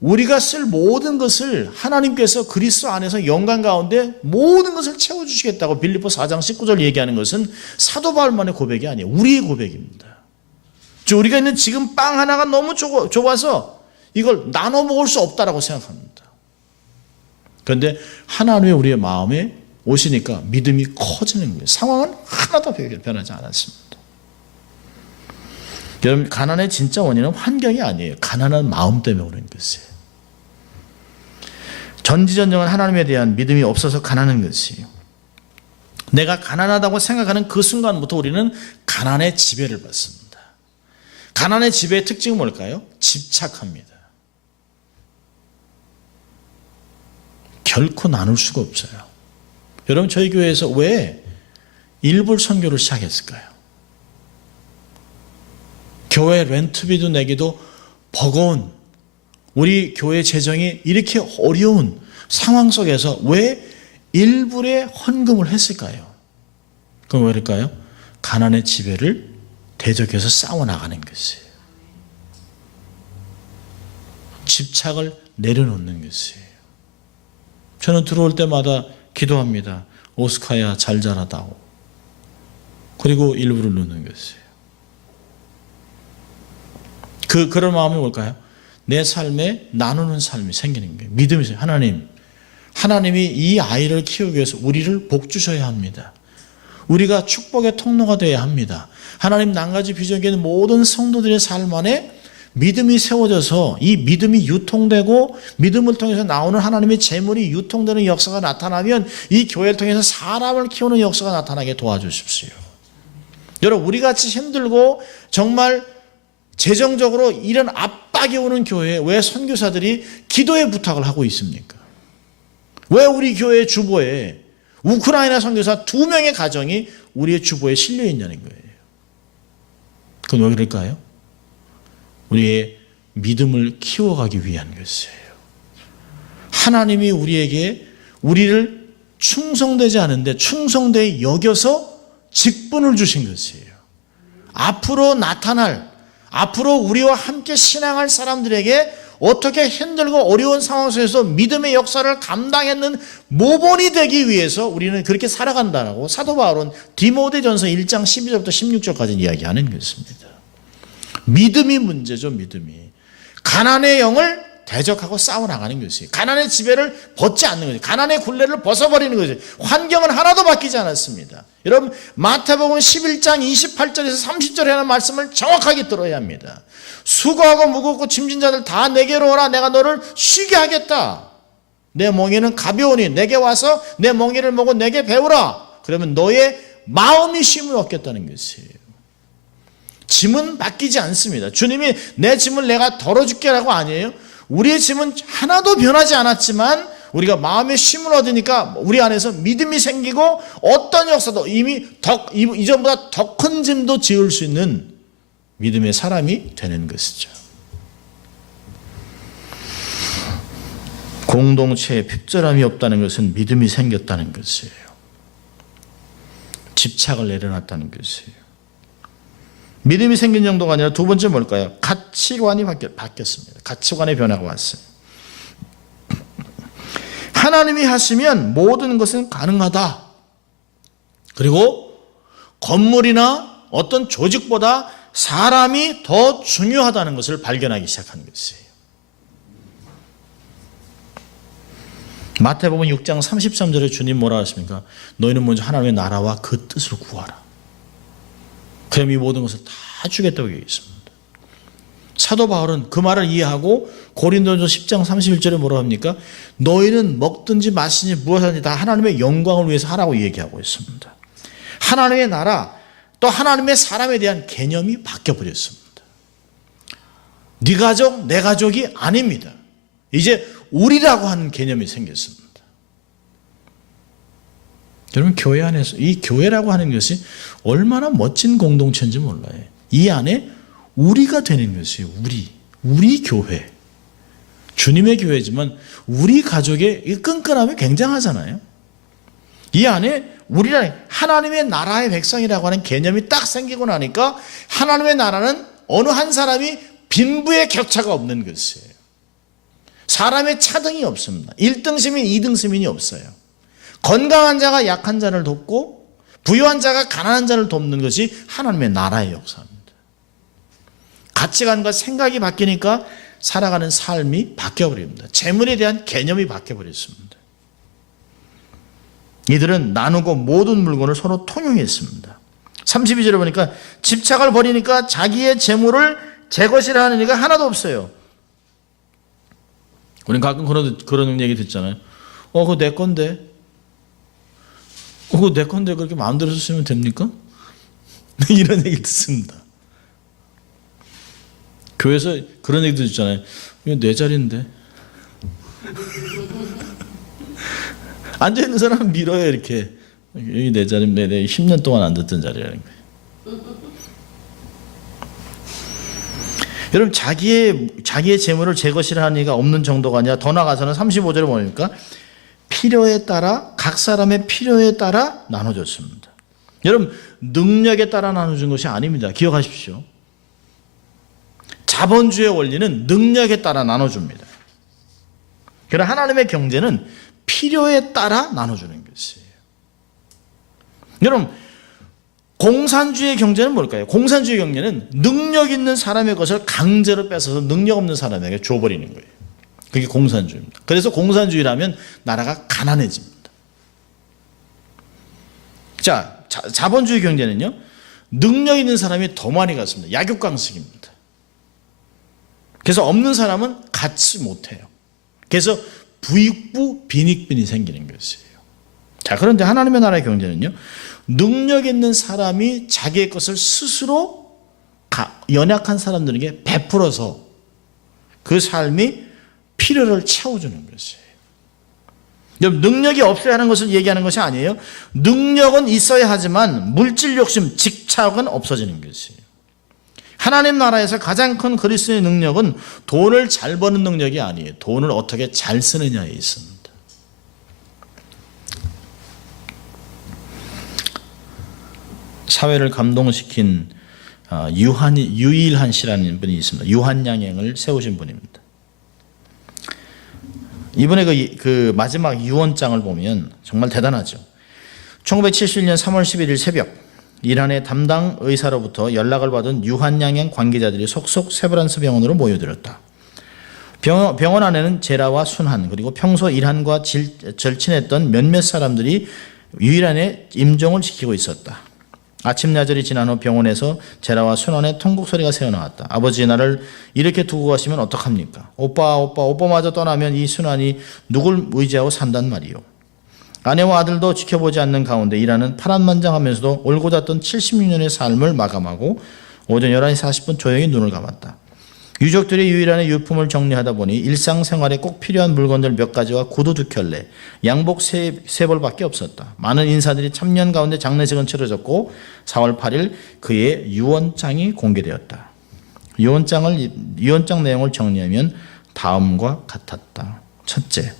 우리가 쓸 모든 것을 하나님께서 그리스도 안에서 영광 가운데 모든 것을 채워주시겠다고 빌립보 4장 19절 얘기하는 것은 사도 바울만의 고백이 아니에요. 우리의 고백입니다. 우리가 있는 지금 빵 하나가 너무 좁아서 이걸 나눠 먹을 수 없다라고 생각합니다. 그런데 하나님의 우리의 마음에 오시니까 믿음이 커지는 거예요. 상황은 하나도 변하지 않았습니다. 여러분, 가난의 진짜 원인은 환경이 아니에요. 가난한 마음 때문에 오는 것이에요. 전지전능한 하나님에 대한 믿음이 없어서 가난한 것이에요. 내가 가난하다고 생각하는 그 순간부터 우리는 가난의 지배를 받습니다. 가난의 지배의 특징은 뭘까요? 집착합니다. 결코 나눌 수가 없어요. 여러분, 저희 교회에서 왜 일불 선교를 시작했을까요? 교회 렌트비도 내기도 버거운 우리 교회 재정이 이렇게 어려운 상황 속에서 왜 일불의 헌금을 했을까요? 그럼 왜일까요? 가난의 지배를 대적해서 싸워나가는 것이에요. 집착을 내려놓는 것이에요. 저는 들어올 때마다 기도합니다. 오스카야 잘 자라다오. 그리고 일부를 넣는 것이에요. 그런 마음이 뭘까요? 내 삶에 나누는 삶이 생기는 거예요. 믿음이 있어요. 하나님이 이 아이를 키우기 위해서 우리를 복 주셔야 합니다. 우리가 축복의 통로가 되어야 합니다. 하나님 낭가지 비전에 있는 모든 성도들의 삶 안에 믿음이 세워져서 이 믿음이 유통되고 믿음을 통해서 나오는 하나님의 재물이 유통되는 역사가 나타나면 이 교회를 통해서 사람을 키우는 역사가 나타나게 도와주십시오. 여러분, 우리같이 힘들고 정말 재정적으로 이런 압박이 오는 교회에 왜 선교사들이 기도의 부탁을 하고 있습니까? 왜 우리 교회 주보에 우크라이나 선교사 2명의 가정이 우리의 주보에 실려 있냐는 거예요. 그건 왜 그럴까요? 우리의 믿음을 키워가기 위한 것이에요. 하나님이 우리를 충성되지 않은데 충성되게 여겨서 직분을 주신 것이에요. 앞으로 우리와 함께 신앙할 사람들에게 어떻게 힘들고 어려운 상황 속에서 믿음의 역사를 감당하는 모본이 되기 위해서 우리는 그렇게 살아간다라고 사도 바울은 디모데전서 1장 12절부터 16절까지 이야기하는 것입니다. 믿음이 문제죠. 믿음이. 가난의 영을 대적하고 싸워나가는 것이 가난의 지배를 벗지 않는 것이 가난의 굴레를 벗어버리는 것이 환경은 하나도 바뀌지 않았습니다. 여러분, 마태복음 11장 28절에서 30절에 하는 말씀을 정확하게 들어야 합니다. 수고하고 무겁고 짐진 자들 다 내게로 오라. 내가 너를 쉬게 하겠다. 내 멍에는 가벼우니 내게 와서 내 멍에를 먹고 내게 배우라. 그러면 너의 마음이 쉼을 얻겠다는 것이에요. 짐은 바뀌지 않습니다. 주님이 내 짐을 내가 덜어줄게라고 아니에요. 우리의 짐은 하나도 변하지 않았지만 우리가 마음의 쉼을 얻으니까 우리 안에서 믿음이 생기고 어떤 역사도 이미 이전보다 더 큰 짐도 지을 수 있는 믿음의 사람이 되는 것이죠. 공동체에 핍절함이 없다는 것은 믿음이 생겼다는 것이에요. 집착을 내려놨다는 것이에요. 믿음이 생긴 정도가 아니라 두 번째 뭘까요? 가치관이 바뀌었습니다. 가치관의 변화가 왔어요. 하나님이 하시면 모든 것은 가능하다. 그리고 건물이나 어떤 조직보다 사람이 더 중요하다는 것을 발견하기 시작한 것이에요. 마태복음 6장 33절에 주님 뭐라 하십니까? 너희는 먼저 하나님의 나라와 그 뜻을 구하라. 그럼 이 모든 것을 다 주겠다고 얘기했습니다. 사도 바울은 그 말을 이해하고 고린도전서 10장 31절에 뭐라고 합니까? 너희는 먹든지 마시든지 무엇하든지 다 하나님의 영광을 위해서 하라고 얘기하고 있습니다. 하나님의 나라 또 하나님의 사람에 대한 개념이 바뀌어버렸습니다. 네 가족, 내 가족이 아닙니다. 이제 우리라고 하는 개념이 생겼습니다. 여러분 교회 안에서 이 교회라고 하는 것이 얼마나 멋진 공동체인지 몰라요. 이 안에 우리가 되는 것이에요. 우리 교회. 주님의 교회지만 우리 가족의 이 끈끈함이 굉장하잖아요. 이 안에 우리라 하나님의 나라의 백성이라고 하는 개념이 딱 생기고 나니까 하나님의 나라는 어느 한 사람이 빈부의 격차가 없는 것이에요. 사람의 차등이 없습니다. 1등 시민, 2등 시민이 없어요. 건강한 자가 약한 자를 돕고 부유한 자가 가난한 자를 돕는 것이 하나님의 나라의 역사입니다. 가치관과 생각이 바뀌니까 살아가는 삶이 바뀌어버립니다. 재물에 대한 개념이 바뀌어버렸습니다. 이들은 나누고 모든 물건을 서로 통용했습니다. 32절에 보니까 집착을 버리니까 자기의 재물을 제 것이라 하는 이가 하나도 없어요. 우리는 가끔 그런 얘기 듣잖아요. 그거 내 건데. 그거 내 건데 그렇게 마음대로 쓰면 됩니까? 이런 얘기 듣습니다. 교회에서 그런 얘기 듣잖아요. 이거 내 자리인데. 앉아있는 사람은 밀어요 이렇게. 여기 내 자리인데 내가 10년 동안 안 듣던 자리라는 거예요. 여러분 자기의 재물을 제 것이라 하는 이가 없는 정도가 아니라 더 나아가서는 35절에 뭡니까? 필요에 따라 각 사람의 필요에 따라 나눠줬습니다. 여러분 능력에 따라 나눠준 것이 아닙니다. 기억하십시오. 자본주의 원리는 능력에 따라 나눠줍니다. 그러나 하나님의 경제는 필요에 따라 나눠주는 것이에요. 여러분 공산주의 경제는 뭘까요? 공산주의 경제는 능력 있는 사람의 것을 강제로 뺏어서 능력 없는 사람에게 줘버리는 거예요. 그게 공산주의입니다. 그래서 공산주의라면 나라가 가난해집니다. 자, 자본주의 경제는요, 능력 있는 사람이 더 많이 갖습니다. 약육강식입니다. 그래서 없는 사람은 갖지 못해요. 그래서 부익부 빈익빈이 생기는 것이에요. 자, 그런데 하나님의 나라의 경제는요, 능력 있는 사람이 자기의 것을 스스로 연약한 사람들에게 베풀어서 그 삶이 필요를 채워주는 것이에요. 여러분, 능력이 없어야 하는 것을 얘기하는 것이 아니에요. 능력은 있어야 하지만 물질 욕심, 집착은 없어지는 것이에요. 하나님 나라에서 가장 큰 그리스도의 능력은 돈을 잘 버는 능력이 아니에요. 돈을 어떻게 잘 쓰느냐에 있습니다. 사회를 감동시킨 유일한 씨라는 분이 있습니다. 유한양행을 세우신 분입니다. 이번에 그 마지막 유언장을 보면 정말 대단하죠. 1971년 3월 11일 새벽 이란의 담당 의사로부터 연락을 받은 유한양행 관계자들이 속속 세브란스 병원으로 모여들었다. 병원 안에는 제라와 순한 그리고 평소 이란과 절친했던 몇몇 사람들이 유일한의 임종을 지키고 있었다. 아침야절이 지난 후 병원에서 제라와 순환의 통곡 소리가 새어나왔다. 아버지 나를 이렇게 두고 가시면 어떡합니까? 오빠마저 떠나면 이 순환이 누굴 의지하고 산단 말이요. 아내와 아들도 지켜보지 않는 가운데 이란은 파란만장하면서도 올고 잤던 76년의 삶을 마감하고 오전 11시 40분 조용히 눈을 감았다. 유족들이 유일한의 유품을 정리하다 보니 일상생활에 꼭 필요한 물건들 몇 가지와 구두 2켤레, 양복 3벌밖에 없었다. 많은 인사들이 참여한 가운데 장례식은 치러졌고 4월 8일 그의 유언장이 공개되었다. 유언장 내용을 정리하면 다음과 같았다. 첫째,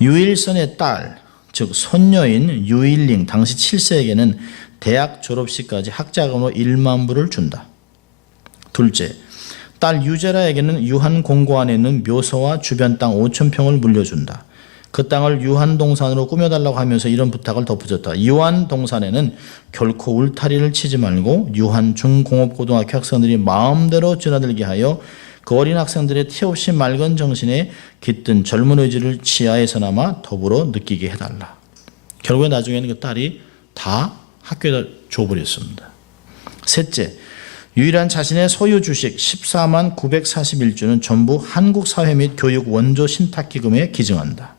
유일선의 딸 즉 손녀인 유일링 당시 7세에게는 대학 졸업식까지 학자금으로 1만 불을 준다. 둘째, 딸 유제라에게는 유한 공고 안에 있는 묘소와 주변 땅 5,000평을 물려준다. 그 땅을 유한동산으로 꾸며달라고 하면서 이런 부탁을 덧붙였다. 유한동산에는 결코 울타리를 치지 말고 유한 중공업고등학교 학생들이 마음대로 드나들게 하여 그 어린 학생들의 티 없이 맑은 정신에 깃든 젊은 의지를 지하에서나마 더불어 느끼게 해달라. 결국에 나중에는 그 딸이 다 학교에다 줘버렸습니다. 셋째, 유일한 자신의 소유 주식 14만 941주는 전부 한국사회 및 교육 원조 신탁기금에 기증한다.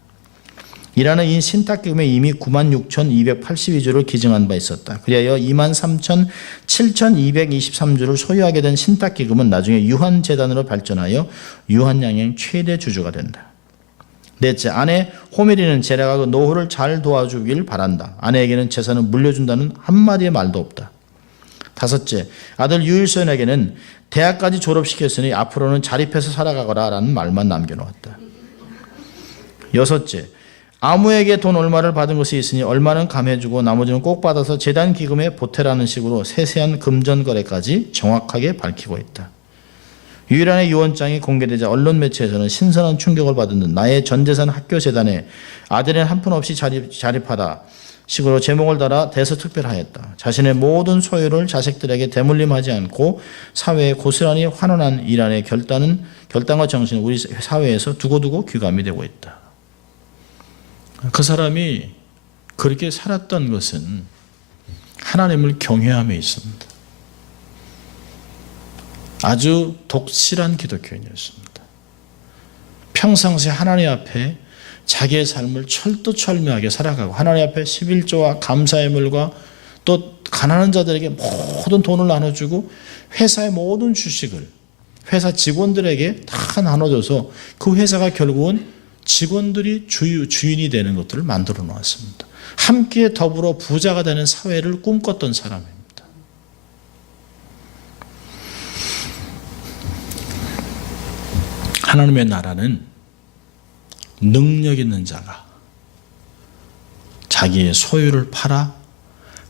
이라는 이 신탁기금에 이미 96,282주를 기증한 바 있었다. 그리하여 23,723주를 소유하게 된 신탁기금은 나중에 유한재단으로 발전하여 유한양행 최대 주주가 된다. 넷째, 아내 호미리는 제라가 그 노후를 잘 도와주길 바란다. 아내에게는 재산을 물려준다는 한마디의 말도 없다. 다섯째, 아들 유일손에게는 대학까지 졸업시켰으니 앞으로는 자립해서 살아가거라 라는 말만 남겨놓았다. 여섯째, 아무에게 돈 얼마를 받은 것이 있으니 얼마는 감해주고 나머지는 꼭 받아서 재단 기금에 보태라는 식으로 세세한 금전 거래까지 정확하게 밝히고 있다. 유일한의 유언장이 공개되자 언론 매체에서는 신선한 충격을 받은 듯 나의 전재산 학교 재단에 아들은 한 푼 없이 자립하다 식으로 제목을 달아 대서특별하였다. 자신의 모든 소유를 자식들에게 대물림하지 않고 사회에 고스란히 환원한 이란의 결단과 정신은 우리 사회에서 두고두고 귀감이 되고 있다. 그 사람이 그렇게 살았던 것은 하나님을 경외함에 있습니다. 아주 독실한 기독교인이었습니다. 평상시에 하나님 앞에 자기의 삶을 철두철미하게 살아가고 하나님 앞에 11조와 감사의 물과 또 가난한 자들에게 모든 돈을 나눠주고 회사의 모든 주식을 회사 직원들에게 다 나눠줘서 그 회사가 결국은 직원들이 주인이 되는 것들을 만들어 놓았습니다. 함께 더불어 부자가 되는 사회를 꿈꿨던 사람입니다. 하나님의 나라는 능력 있는 자가 자기의 소유를 팔아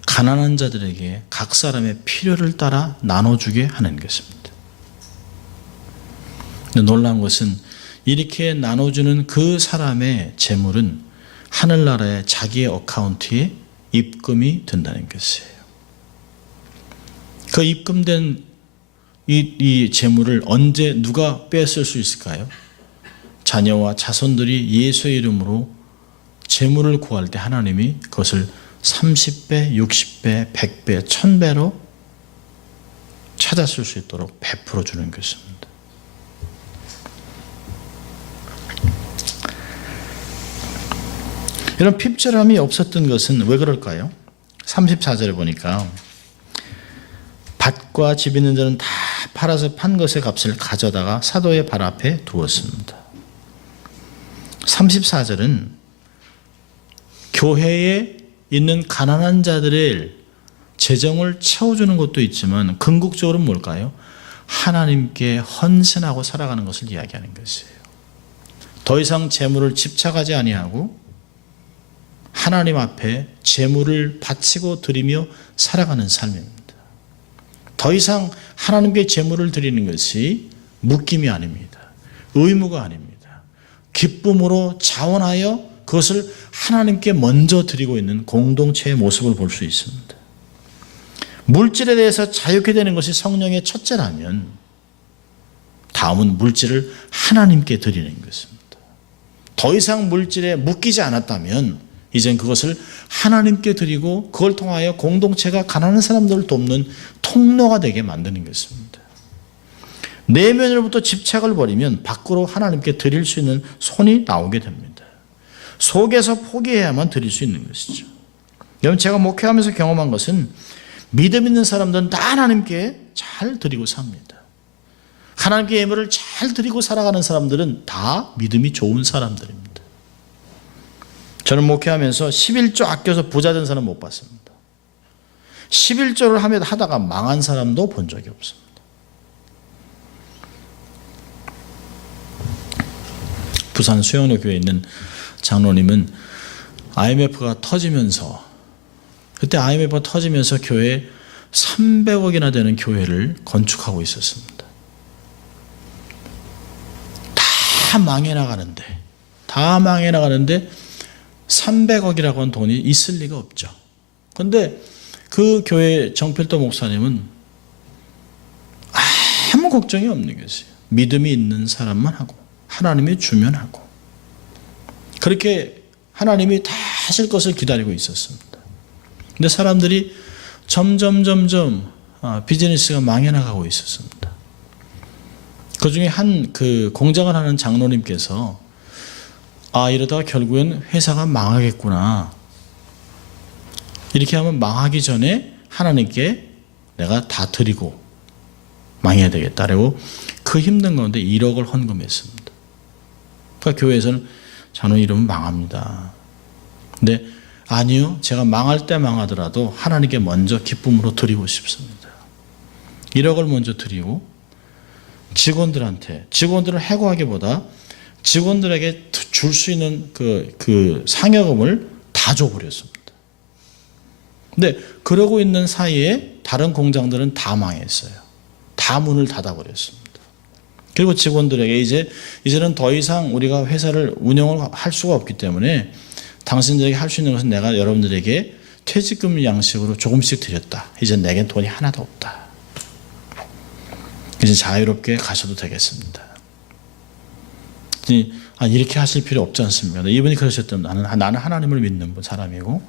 가난한 자들에게 각 사람의 필요를 따라 나눠주게 하는 것입니다. 놀라운 것은 이렇게 나눠주는 그 사람의 재물은 하늘나라의 자기의 어카운트에 입금이 된다는 것이에요. 그 입금된 이 재물을 언제 누가 뺏을 수 있을까요? 자녀와 자손들이 예수의 이름으로 재물을 구할 때 하나님이 그것을 30배, 60배, 100배, 1000배로 찾았을 수 있도록 베풀어 주는 것입니다. 이런 핍절함이 없었던 것은 왜 그럴까요? 34절에 보니까 밭과 집 있는 자는 다 팔아서 판 것의 값을 가져다가 사도의 발 앞에 두었습니다. 34절은 교회에 있는 가난한 자들의 재정을 채워주는 것도 있지만 궁극적으로는 뭘까요? 하나님께 헌신하고 살아가는 것을 이야기하는 것이에요. 더 이상 재물을 집착하지 아니하고 하나님 앞에 재물을 바치고 드리며 살아가는 삶입니다. 더 이상 하나님께 재물을 드리는 것이 묶임이 아닙니다. 의무가 아닙니다. 기쁨으로 자원하여 그것을 하나님께 먼저 드리고 있는 공동체의 모습을 볼 수 있습니다. 물질에 대해서 자유케 되는 것이 성령의 첫째라면 다음은 물질을 하나님께 드리는 것입니다. 더 이상 물질에 묶이지 않았다면 이젠 그것을 하나님께 드리고 그걸 통하여 공동체가 가난한 사람들을 돕는 통로가 되게 만드는 것입니다. 내면으로부터 집착을 버리면 밖으로 하나님께 드릴 수 있는 손이 나오게 됩니다. 속에서 포기해야만 드릴 수 있는 것이죠. 여러분, 제가 목회하면서 경험한 것은 믿음 있는 사람들은 다 하나님께 잘 드리고 삽니다. 하나님께 예물을 잘 드리고 살아가는 사람들은 다 믿음이 좋은 사람들입니다. 저는 목회하면서 11조 아껴서 부자 된 사람 못 봤습니다. 11조를 하다가 망한 사람도 본 적이 없습니다. 부산 수영로 교회에 있는 장로님은 IMF가 터지면서 그때 IMF가 터지면서 교회에 300억이나 되는 교회를 건축하고 있었습니다. 다 망해 나가는데 300억이라고 하는 돈이 있을 리가 없죠. 그런데 그 교회 정필도 목사님은 아무 걱정이 없는 것이에요. 믿음이 있는 사람만 하고 하나님이 주면 하고 그렇게 하나님이 다 하실 것을 기다리고 있었습니다. 근데 사람들이 점점 비즈니스가 망해 나가고 있었습니다. 그 중에 한 그 공장을 하는 장로님께서 이러다가 결국엔 회사가 망하겠구나. 이렇게 하면 망하기 전에 하나님께 내가 다 드리고 망해야 되겠다라고 그 힘든 가운데 1억을 헌금했습니다. 그러니까 교회에서는 장로님 이러면 망합니다. 근데 아니요, 제가 망할 때 망하더라도 하나님께 먼저 기쁨으로 드리고 싶습니다. 1억을 먼저 드리고 직원들을 해고하기보다 직원들에게 줄 수 있는 그 상여금을 다 줘버렸습니다. 근데 그러고 있는 사이에 다른 공장들은 다 망했어요. 다 문을 닫아버렸습니다. 그리고 직원들에게 이제는 더 이상 우리가 회사를 운영을 할 수가 없기 때문에 당신들에게 할 수 있는 것은 내가 여러분들에게 퇴직금 양식으로 조금씩 드렸다. 이제 내겐 돈이 하나도 없다. 이제 자유롭게 가셔도 되겠습니다. 이렇게 하실 필요 없지 않습니까? 이분이 그러셨던 나는 하나님을 믿는 사람이고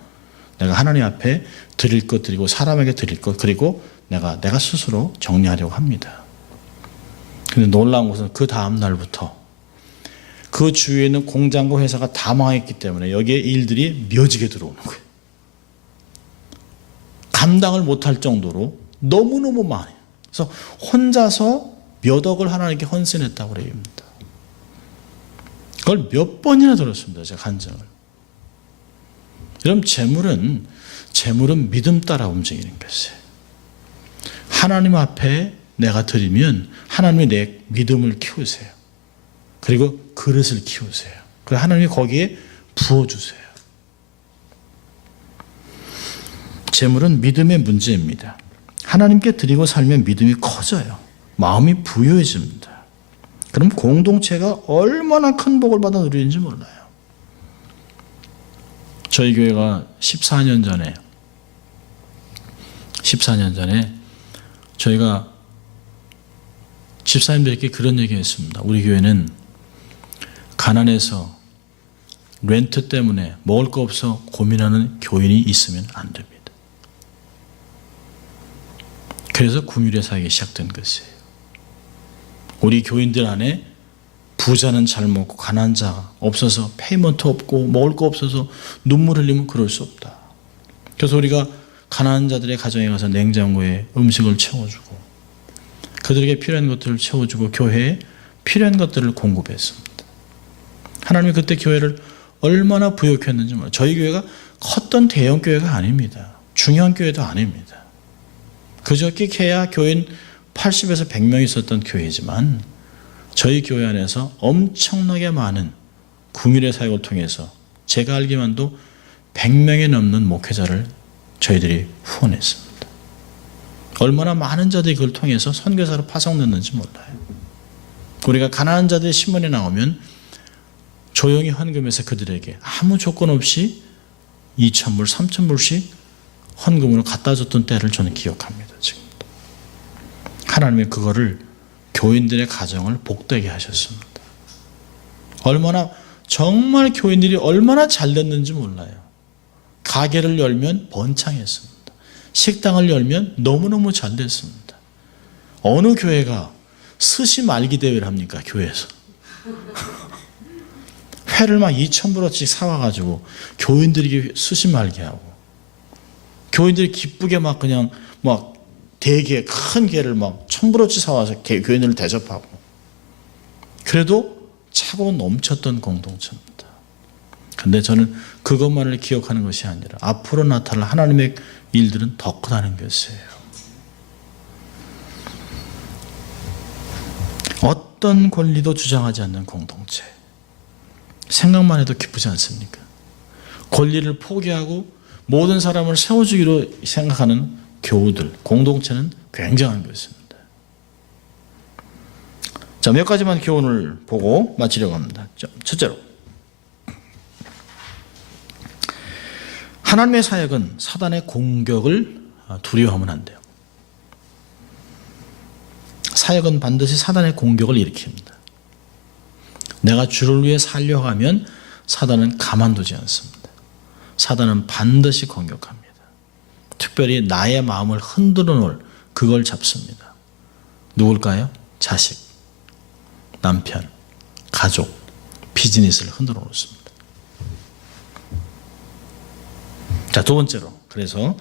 내가 하나님 앞에 드릴 것 드리고 사람에게 드릴 것 그리고 내가 스스로 정리하려고 합니다. 근데 놀라운 것은 그 다음 날부터 그 주위에 있는 공장과 회사가 다 망했기 때문에 여기에 일들이 묘지게 들어오는 거예요. 감당을 못할 정도로 너무너무 많아요. 그래서 혼자서 몇 억을 하나님께 헌신했다고 그럽니다. 그걸 몇 번이나 들었습니다. 제가 간증을. 여러분 재물은 믿음 따라 움직이는 것이에요. 하나님 앞에 내가 드리면 하나님이 내 믿음을 키우세요. 그리고 그릇을 키우세요. 그리고 하나님이 거기에 부어주세요. 재물은 믿음의 문제입니다. 하나님께 드리고 살면 믿음이 커져요. 마음이 부유해집니다. 그럼 공동체가 얼마나 큰 복을 받아 누리는지 몰라요. 저희 교회가 14년 전에 저희가 집사님들에게 그런 얘기 했습니다. 우리 교회는 가난해서 렌트 때문에 먹을 거 없어 고민하는 교인이 있으면 안 됩니다. 그래서 구밀의 사역이 시작된 것이에요. 우리 교인들 안에 부자는 잘 먹고 가난한 자가 없어서 페이먼트 없고 먹을 거 없어서 눈물 흘리면 그럴 수 없다. 그래서 우리가 가난한 자들의 가정에 가서 냉장고에 음식을 채워주고 그들에게 필요한 것들을 채워주고 교회에 필요한 것들을 공급했습니다. 하나님이 그때 교회를 얼마나 부욕했는지 몰라요. 저희 교회가 컸던 대형 교회가 아닙니다. 중요한 교회도 아닙니다. 그저 끽해야 교인 80에서 100명 있었던 교회지만 저희 교회 안에서 엄청나게 많은 구밀의 사역을 통해서 제가 알기만도 100명이 넘는 목회자를 저희들이 후원했습니다. 얼마나 많은 자들이 그걸 통해서 선교사로 파송됐는지 몰라요. 우리가 가난한 자들의 신문에 나오면 조용히 헌금해서 그들에게 아무 조건 없이 2,000불, 3,000불씩 헌금으로 갖다 줬던 때를 저는 기억합니다. 지금도. 하나님이 그거를 교인들의 가정을 복되게 하셨습니다. 정말 교인들이 얼마나 잘 됐는지 몰라요. 가게를 열면 번창했습니다. 식당을 열면 너무너무 잘 됐습니다. 어느 교회가 스시 말기 대회를 합니까? 교회에서. 회를 막 2,000불어치 사와가지고 교인들이 스시 말기 하고 교인들이 기쁘게 막 그냥 막 대게 큰 게를 막 1,000불어치 사와서 교인들을 대접하고 그래도 차고 넘쳤던 공동체입니다. 그런데 저는 그것만을 기억하는 것이 아니라 앞으로 나타날 하나님의 일들은 더 크다는 것이에요. 어떤 권리도 주장하지 않는 공동체. 생각만 해도 기쁘지 않습니까? 권리를 포기하고 모든 사람을 세워주기로 생각하는 교우들, 공동체는 굉장한 것입니다. 자, 몇 가지만 교훈을 보고 마치려고 합니다. 첫째로, 하나님의 사역은 사단의 공격을 두려워하면 안 돼요. 사역은 반드시 사단의 공격을 일으킵니다. 내가 주를 위해 살려고 하면 사단은 가만두지 않습니다. 사단은 반드시 공격합니다. 특별히 나의 마음을 흔들어 놓을 그걸 잡습니다. 누굴까요? 자식, 남편, 가족, 비즈니스를 흔들어 놓습니다. 자, 두 번째로, 그래서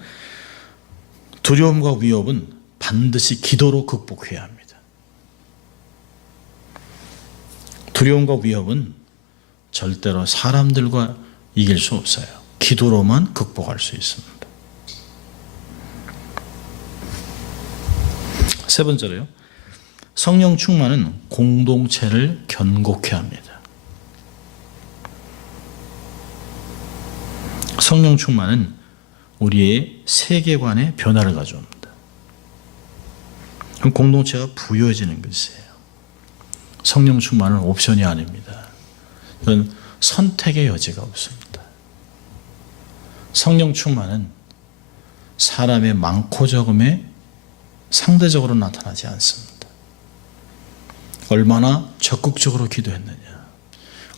두려움과 위협은 반드시 기도로 극복해야 합니다. 두려움과 위협은 절대로 사람들과 이길 수 없어요. 기도로만 극복할 수 있습니다. 세 번째로요, 성령 충만은 공동체를 견고케 합니다. 성령 충만은 우리의 세계관의 변화를 가져옵니다. 그럼 공동체가 부유해지는 것이에요. 성령 충만은 옵션이 아닙니다. 이건 선택의 여지가 없습니다. 성령 충만은 사람의 많고 적음에 상대적으로 나타나지 않습니다. 얼마나 적극적으로 기도했느냐,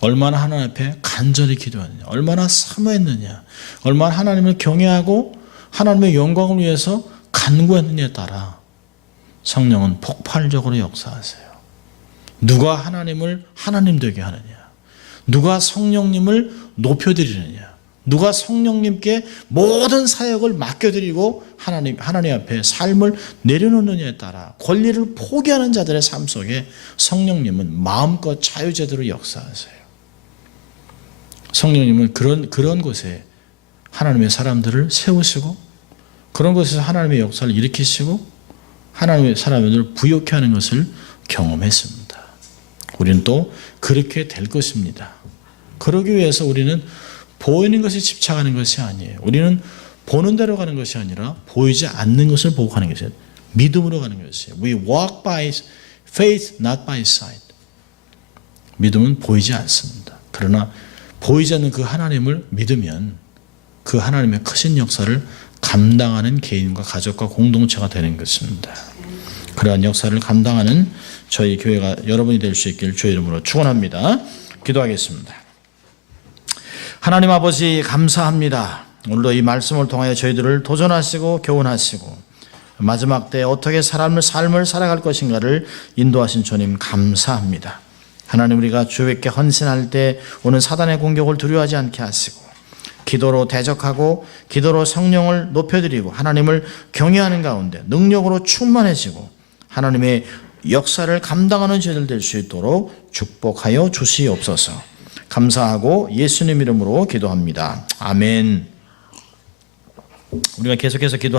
얼마나 하나님 앞에 간절히 기도했느냐, 얼마나 사모했느냐, 얼마나 하나님을 경외하고 하나님의 영광을 위해서 간구했느냐에 따라 성령은 폭발적으로 역사하세요. 누가 하나님을 하나님 되게 하느냐, 누가 성령님을 높여드리느냐, 누가 성령님께 모든 사역을 맡겨드리고 하나님 앞에 삶을 내려놓느냐에 따라 권리를 포기하는 자들의 삶 속에 성령님은 마음껏 자유제대로 역사하세요. 성령님은 그런 곳에 하나님의 사람들을 세우시고 그런 곳에서 하나님의 역사를 일으키시고 하나님의 사람들을 부욕케 하는 것을 경험했습니다. 우리는 또 그렇게 될 것입니다. 그러기 위해서 우리는 보이는 것에 집착하는 것이 아니에요. 우리는 보는 대로 가는 것이 아니라 보이지 않는 것을 보고 가는 것이에요. 믿음으로 가는 것이에요. We walk by faith, not by sight. 믿음은 보이지 않습니다. 그러나 보이지 않는 그 하나님을 믿으면 그 하나님의 크신 역사를 감당하는 개인과 가족과 공동체가 되는 것입니다. 그러한 역사를 감당하는 저희 교회가 여러분이 될 수 있길 주의 이름으로 축원합니다. 기도하겠습니다. 하나님 아버지 감사합니다. 오늘도 이 말씀을 통하여 저희들을 도전하시고 교훈하시고 마지막 때 어떻게 삶을 살아갈 것인가를 인도하신 주님 감사합니다. 하나님, 우리가 주에게 헌신할 때 오는 사단의 공격을 두려워하지 않게 하시고 기도로 대적하고 기도로 성령을 높여드리고 하나님을 경외하는 가운데 능력으로 충만해지고 하나님의 역사를 감당하는 저희들 될 수 있도록 축복하여 주시옵소서. 감사하고 예수님 이름으로 기도합니다. 아멘. 우리가 계속해서 기도